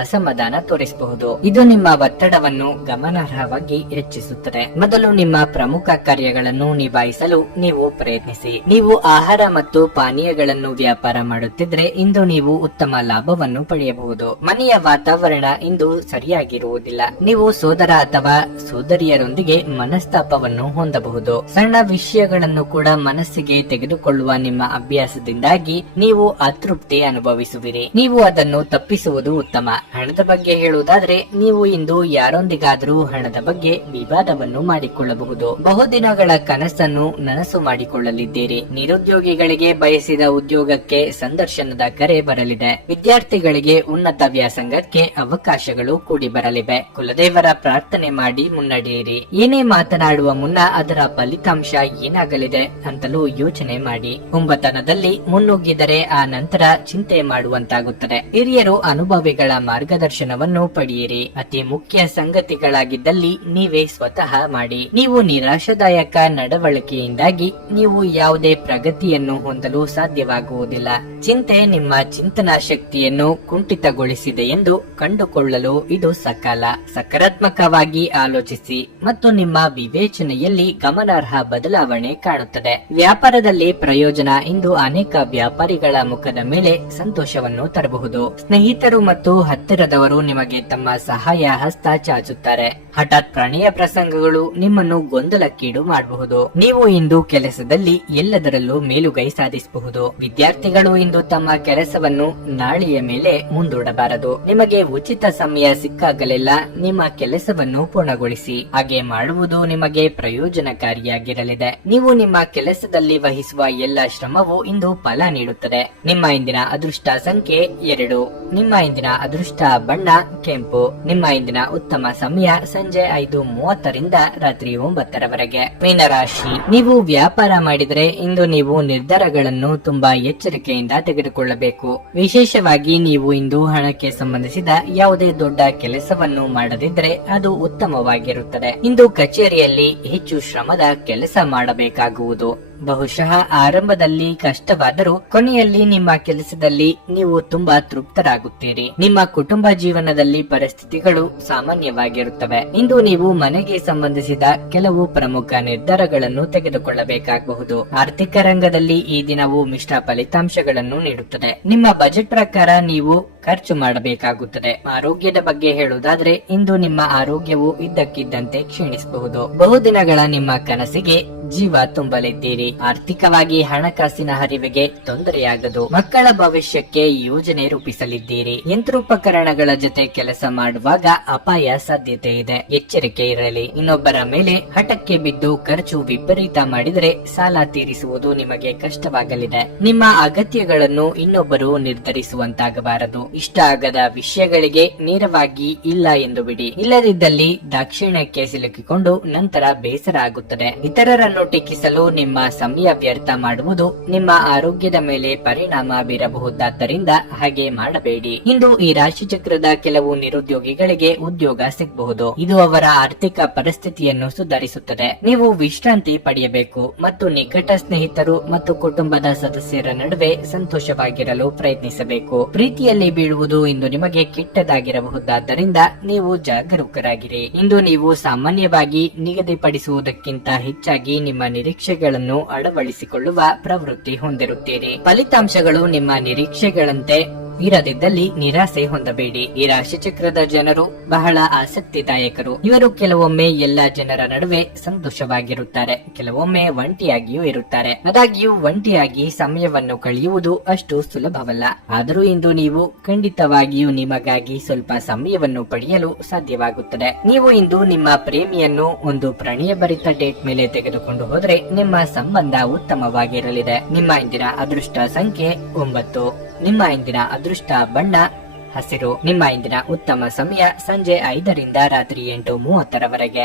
ಅಸಮಾಧಾನ ತೋರಿಸಬಹುದು. ಇದು ನಿಮ್ಮ ಒತ್ತಡವನ್ನು ಗಮನಾರ್ಹವಾಗಿ ಹೆಚ್ಚಿಸುತ್ತದೆ. ಮೊದಲು ನಿಮ್ಮ ಪ್ರಮುಖ ಕಾರ್ಯಗಳನ್ನು ನಿಭಾಯಿಸಲು ನೀವು ಪ್ರಯತ್ನಿಸಿ. ನೀವು ಆಹಾರ ಮತ್ತು ಪಾನೀಯಗಳನ್ನು ವ್ಯಾಪಾರ ಮಾಡುತ್ತಿದ್ರೆ ಇಂದು ನೀವು ಉತ್ತಮ ಲಾಭವನ್ನು ಪಡೆಯಬಹುದು. ಮನೆಯ ವಾತಾವರಣ ಇಂದು ಸರಿಯಾಗಿರುವುದಿಲ್ಲ. ನೀವು ಸೋದರ ಅಥವಾ ಸೋದರಿಯರೊಂದಿಗೆ ಮನಸ್ತಾಪವನ್ನು ಹೊಂದಬಹುದು. ಸಣ್ಣ ವಿಷಯಗಳನ್ನು ಕೂಡ ಮನಸ್ಸಿಗೆ ತೆಗೆದುಕೊಳ್ಳುವ ನಿಮ್ಮ ಅಭ್ಯಾಸದಿಂದಾಗಿ ನೀವು ಅತೃಪ್ತಿ ಅನುಭವಿಸುವಿರಿ. ನೀವು ಅದನ್ನು ತಪ್ಪಿಸುವುದು ಉತ್ತಮ. ಹಣದ ಬಗ್ಗೆ ಹೇಳುವುದಾದ್ರೆ ನೀವು ಇಂದು ಯಾರೊಂದಿಗಾದರೂ ಹಣದ ಬಗ್ಗೆ ವಿವಾದವನ್ನು ಮಾಡಿಕೊಳ್ಳಬಹುದು. ಬಹುದಿನಗಳ ಕನಸನ್ನು ನನಸು ಮಾಡಿಕೊಳ್ಳಲಿದ್ದೀರಿ. ನಿರುದ್ಯೋಗಿಗಳಿಗೆ ಬಯಸಿದ ಉದ್ಯೋಗಕ್ಕೆ ಸಂದರ್ಶನದ ಕರೆ ಬರಲಿದೆ. ವಿದ್ಯಾರ್ಥಿಗಳಿಗೆ ಉನ್ನತ ವ್ಯಾಸಂಗಕ್ಕೆ ಅವಕಾಶಗಳು ಕೂಡಿ ಬರಲಿವೆ. ಕುಲದೇವರ ಪ್ರಾರ್ಥನೆ ಮಾಡಿ ಮುನ್ನಡೆಯಿರಿ. ಏನೇ ಮಾತನಾಡುವ ಮುನ್ನ ಅದರ ಫಲಿತಾಂಶ ಏನಾಗಲಿದೆ ಅಂತಲೂ ಯೋಚನೆ ಮಾಡಿ. ಕುಂಭತನದಲ್ಲಿ ಮುನ್ನುಗ್ಗಿದರೆ ಆ ನಂತರ ಚಿಂತೆ ಮಾಡುವಂತಾಗುತ್ತದೆ. ಹಿರಿಯರು ಅನುಭವಿಗಳ ಮಾರ್ಗದರ್ಶನವನ್ನು ಪಡೆಯಿರಿ. ಅತಿ ಮುಖ್ಯ ಸಂಗತಿಗಳಾಗಿದ್ದಲ್ಲಿ ನೀವೇ ಸ್ವತಃ ಮಾಡಿ. ನೀವು ನಿರಾಶಾದಾಯಕ ನಡವಳಿಕೆಯಿಂದಾಗಿ ನೀವು ಯಾವುದೇ ಪ್ರಗತಿಯನ್ನು ಹೊಂದಲು ಸಾಧ್ಯವಾಗುವುದಿಲ್ಲ. ಚಿಂತೆ ನಿಮ್ಮ ಚಿಂತನಾ ಶಕ್ತಿಯನ್ನು ಕುಂಠಿತಗೊಳಿಸಿದೆ ಎಂದು ಕಂಡುಕೊಳ್ಳಲು ಇದು ಸಕಾಲ. ಸಕಾರಾತ್ಮಕವಾಗಿ ಆಲೋಚಿಸಿ ಮತ್ತು ನಿಮ್ಮ ವಿವೇಚನೆಯಲ್ಲಿ ಗಮನಾರ್ಹ ಬದಲಾವಣೆ ಕಾಣುತ್ತದೆ. ವ್ಯಾಪಾರದಲ್ಲಿ ಪ್ರಯೋಜನ ಇಂದು ಅನೇಕ ವ್ಯಾಪಾರಿಗಳ ಮುಖದ ಮೇಲೆ ಸಂತೋಷವನ್ನು ತರಬಹುದು. ಸ್ನೇಹಿತರು ಮತ್ತು ಹತ್ತಿರದವರು ನಿಮಗೆ ತಮ್ಮ ಸಹಾಯ ಹಸ್ತ ಚಾಚುತ್ತಾರೆ. ಹಠಾತ್ ಪ್ರಣಯ ಪ್ರಸಂಗಗಳು ನಿಮ್ಮನ್ನು ಗೊಂದಲಕ್ಕೀಡು ಮಾಡಬಹುದು. ನೀವು ಇಂದು ಕೆಲಸದಲ್ಲಿ ಎಲ್ಲದರಲ್ಲೂ ಮೇಲುಗೈ ಸಾಧಿಸಬಹುದು. ವಿದ್ಯಾರ್ಥಿಗಳು ಇಂದು ತಮ್ಮ ಕೆಲಸವನ್ನು ನಾಳೆಯ ಮೇಲೆ ಮುಂದೂಡಬಾರದು. ನಿಮಗೆ ಉಚಿತ ಸಮಯ ಸಿಕ್ಕಾಗಲೆಲ್ಲ ನಿಮ್ಮ ಕೆಲಸವನ್ನು ಪೂರ್ಣಗೊಳಿಸಿ. ಹಾಗೆ ಮಾಡುವುದು ನಿಮಗೆ ಪ್ರಯೋಜನಕಾರಿಯಾಗಿರಲಿದೆ. ನೀವು ನಿಮ್ಮ ಕೆಲಸದಲ್ಲಿ ವಹಿಸುವ ಎಲ್ಲ ಶ್ರಮವು ಇಂದು ಫಲ ನೀಡುತ್ತದೆ. ನಿಮ್ಮ ಇಂದಿನ ಅದೃಷ್ಟ ಸಂಖ್ಯೆ 2. ನಿಮ್ಮ ಇಂದಿನ ಅದೃಷ್ಟ ಬಣ್ಣ ಕೆಂಪು. ನಿಮ್ಮ ಇಂದಿನ ಉತ್ತಮ ಸಮಯ ಸಂಜೆ 5:30ರಿಂದ ರಾತ್ರಿ 9ರವರೆಗೆ. ಮೀನರಾಶಿ, ನೀವು ವ್ಯಾಪಾರ ಮಾಡಿದರೆ ಇಂದು ನೀವು ನಿರ್ಧಾರಗಳನ್ನು ತುಂಬಾ ಎಚ್ಚರಿಕೆಯಿಂದ ತೆಗೆದುಕೊಳ್ಳಬೇಕು. ವಿಶೇಷವಾಗಿ ನೀವು ಇಂದು ಹಣಕ್ಕೆ ಸಂಬಂಧಿಸಿದ ಯಾವುದೇ ದೊಡ್ಡ ಕೆಲಸವನ್ನು ಮಾಡದಿದ್ದರೆ ಅದು ಉತ್ತಮವಾಗಿರುತ್ತದೆ. ಇಂದು ಕಚೇರಿಯಲ್ಲಿ ಹೆಚ್ಚು ಶ್ರಮದ ಕೆಲಸ ಮಾಡಬೇಕಾಗುವುದು. ಬಹುಶಃ ಆರಂಭದಲ್ಲಿ ಕಷ್ಟವಾದರೂ ಕೊನೆಯಲ್ಲಿ ನಿಮ್ಮ ಕೆಲಸದಲ್ಲಿ ನೀವು ತುಂಬಾ ತೃಪ್ತರಾಗುತ್ತೀರಿ. ನಿಮ್ಮ ಕುಟುಂಬ ಜೀವನದಲ್ಲಿ ಪರಿಸ್ಥಿತಿಗಳು ಸಾಮಾನ್ಯವಾಗಿರುತ್ತವೆ. ಇಂದು ನೀವು ಮನೆಗೆ ಸಂಬಂಧಿಸಿದ ಕೆಲವು ಪ್ರಮುಖ ನಿರ್ಧಾರಗಳನ್ನು ತೆಗೆದುಕೊಳ್ಳಬೇಕಾಗಬಹುದು. ಆರ್ಥಿಕ ರಂಗದಲ್ಲಿ ಈ ದಿನವು ಮಿಶ್ರ ಫಲಿತಾಂಶಗಳನ್ನು ನೀಡುತ್ತದೆ. ನಿಮ್ಮ ಬಜೆಟ್ ಪ್ರಕಾರ ನೀವು ಖರ್ಚು ಮಾಡಬೇಕಾಗುತ್ತದೆ. ಆರೋಗ್ಯದ ಬಗ್ಗೆ ಹೇಳುವುದಾದ್ರೆ ಇಂದು ನಿಮ್ಮ ಆರೋಗ್ಯವು ಇದ್ದಕ್ಕಿದ್ದಂತೆ ಕ್ಷೀಣಿಸಬಹುದು. ಬಹುದಿನಗಳ ನಿಮ್ಮ ಕನಸಿಗೆ ಜೀವ ತುಂಬಲಿದ್ದೀರಿ. ಆರ್ಥಿಕವಾಗಿ ಹಣಕಾಸಿನ ಹರಿವಿಗೆ ತೊಂದರೆಯಾಗದು. ಮಕ್ಕಳ ಭವಿಷ್ಯಕ್ಕೆ ಯೋಜನೆ ರೂಪಿಸಲಿದ್ದೀರಿ. ಯಂತ್ರೋಪಕರಣಗಳ ಜೊತೆ ಕೆಲಸ ಮಾಡುವಾಗ ಅಪಾಯ ಸಾಧ್ಯತೆ ಇದೆ. ಎಚ್ಚರಿಕೆ ಇರಲಿ. ಇನ್ನೊಬ್ಬರ ಮೇಲೆ ಹಠಕ್ಕೆ ಬಿದ್ದು ಖರ್ಚು ವಿಪರೀತ ಮಾಡಿದರೆ ಸಾಲ ತೀರಿಸುವುದು ನಿಮಗೆ ಕಷ್ಟವಾಗಲಿದೆ. ನಿಮ್ಮ ಅಗತ್ಯಗಳನ್ನು ಇನ್ನೊಬ್ಬರು ನಿರ್ಧರಿಸುವಂತಾಗಬಾರದು. ಇಷ್ಟ ಆಗದ ವಿಷಯಗಳಿಗೆ ನೇರವಾಗಿ ಇಲ್ಲ ಎಂದು ಬಿಡಿ. ಇಲ್ಲದಿದ್ದಲ್ಲಿ ದಾಕ್ಷಿಣ್ಯಕ್ಕೆ ಸಿಲುಕಿಕೊಂಡು ನಂತರ ಬೇಸರ ಆಗುತ್ತದೆ. ಇತರರನ್ನು ಟೀಕಿಸಲು ನಿಮ್ಮ ಸಮಯ ವ್ಯರ್ಥ ಮಾಡುವುದು ನಿಮ್ಮ ಆರೋಗ್ಯದ ಮೇಲೆ ಪರಿಣಾಮ ಬೀರಬಹುದಾದ್ದರಿಂದ ಹಾಗೆ ಮಾಡಬೇಡಿ. ಇಂದು ಈ ರಾಶಿ ಚಕ್ರದ ಕೆಲವು ನಿರುದ್ಯೋಗಿಗಳಿಗೆ ಉದ್ಯೋಗ ಸಿಗಬಹುದು. ಇದು ಅವರ ಆರ್ಥಿಕ ಪರಿಸ್ಥಿತಿಯನ್ನು ಸುಧಾರಿಸುತ್ತದೆ. ನೀವು ವಿಶ್ರಾಂತಿ ಪಡೆಯಬೇಕು ಮತ್ತು ನಿಕಟ ಸ್ನೇಹಿತರು ಮತ್ತು ಕುಟುಂಬದ ಸದಸ್ಯರ ನಡುವೆ ಸಂತೋಷವಾಗಿರಲು ಪ್ರಯತ್ನಿಸಬೇಕು. ಪ್ರೀತಿಯಲ್ಲಿ ಬೀಳುವುದು ಇಂದು ನಿಮಗೆ ಕೆಟ್ಟದಾಗಿರಬಹುದಾದ್ದರಿಂದ ನೀವು ಜಾಗರೂಕರಾಗಿರಿ. ಇಂದು ನೀವು ಸಾಮಾನ್ಯವಾಗಿ ನಿಗದಿಪಡಿಸುವುದಕ್ಕಿಂತ ಹೆಚ್ಚಾಗಿ ನಿಮ್ಮ ನಿರೀಕ್ಷೆಗಳನ್ನು ಅಳವಡಿಸಿಕೊಳ್ಳುವ ಪ್ರವೃತ್ತಿ ಹೊಂದಿರುತ್ತೀರಿ. ಫಲಿತಾಂಶಗಳು ನಿಮ್ಮ ನಿರೀಕ್ಷೆಗಳಂತೆ ಇರದಿದ್ದಲ್ಲಿ ನಿರಾಸೆ ಹೊಂದಬೇಡಿ. ಈ ರಾಶಿಚಕ್ರದ ಜನರು ಬಹಳ ಆಸಕ್ತಿದಾಯಕರು. ಇವರು ಕೆಲವೊಮ್ಮೆ ಎಲ್ಲಾ ಜನರ ನಡುವೆ ಸಂತೋಷವಾಗಿರುತ್ತಾರೆ, ಕೆಲವೊಮ್ಮೆ ಒಂಟಿಯಾಗಿಯೂ ಇರುತ್ತಾರೆ. ಆದಾಗ್ಯೂ ಒಂಟಿಯಾಗಿ ಸಮಯವನ್ನು ಕಳೆಯುವುದು ಅಷ್ಟು ಸುಲಭವಲ್ಲ. ಆದರೂ ಇಂದು ನೀವು ಖಂಡಿತವಾಗಿಯೂ ನಿಮಗಾಗಿ ಸ್ವಲ್ಪ ಸಮಯವನ್ನು ಪಡೆಯಲು ಸಾಧ್ಯವಾಗುತ್ತದೆ. ನೀವು ಇಂದು ನಿಮ್ಮ ಪ್ರೇಮಿಯನ್ನು ಒಂದು ಪ್ರಣಯಭರಿತ ಡೇಟ್ ಮೇಲೆ ತೆಗೆದುಕೊಂಡು ಹೋದರೆ ನಿಮ್ಮ ಸಂಬಂಧ ಉತ್ತಮವಾಗಿರಲಿದೆ. ನಿಮ್ಮ ಇಂದಿನ ಅದೃಷ್ಟ ಸಂಖ್ಯೆ 9. ನಿಮ್ಮ ಇಂದಿನ ಅದೃಷ್ಟ ಬಣ್ಣ ಹಸಿರು. ನಿಮ್ಮ ಇಂದಿನ ಉತ್ತಮ ಸಮಯ ಸಂಜೆ 5ರಿಂದ ರಾತ್ರಿ 8:30ರವರೆಗೆ.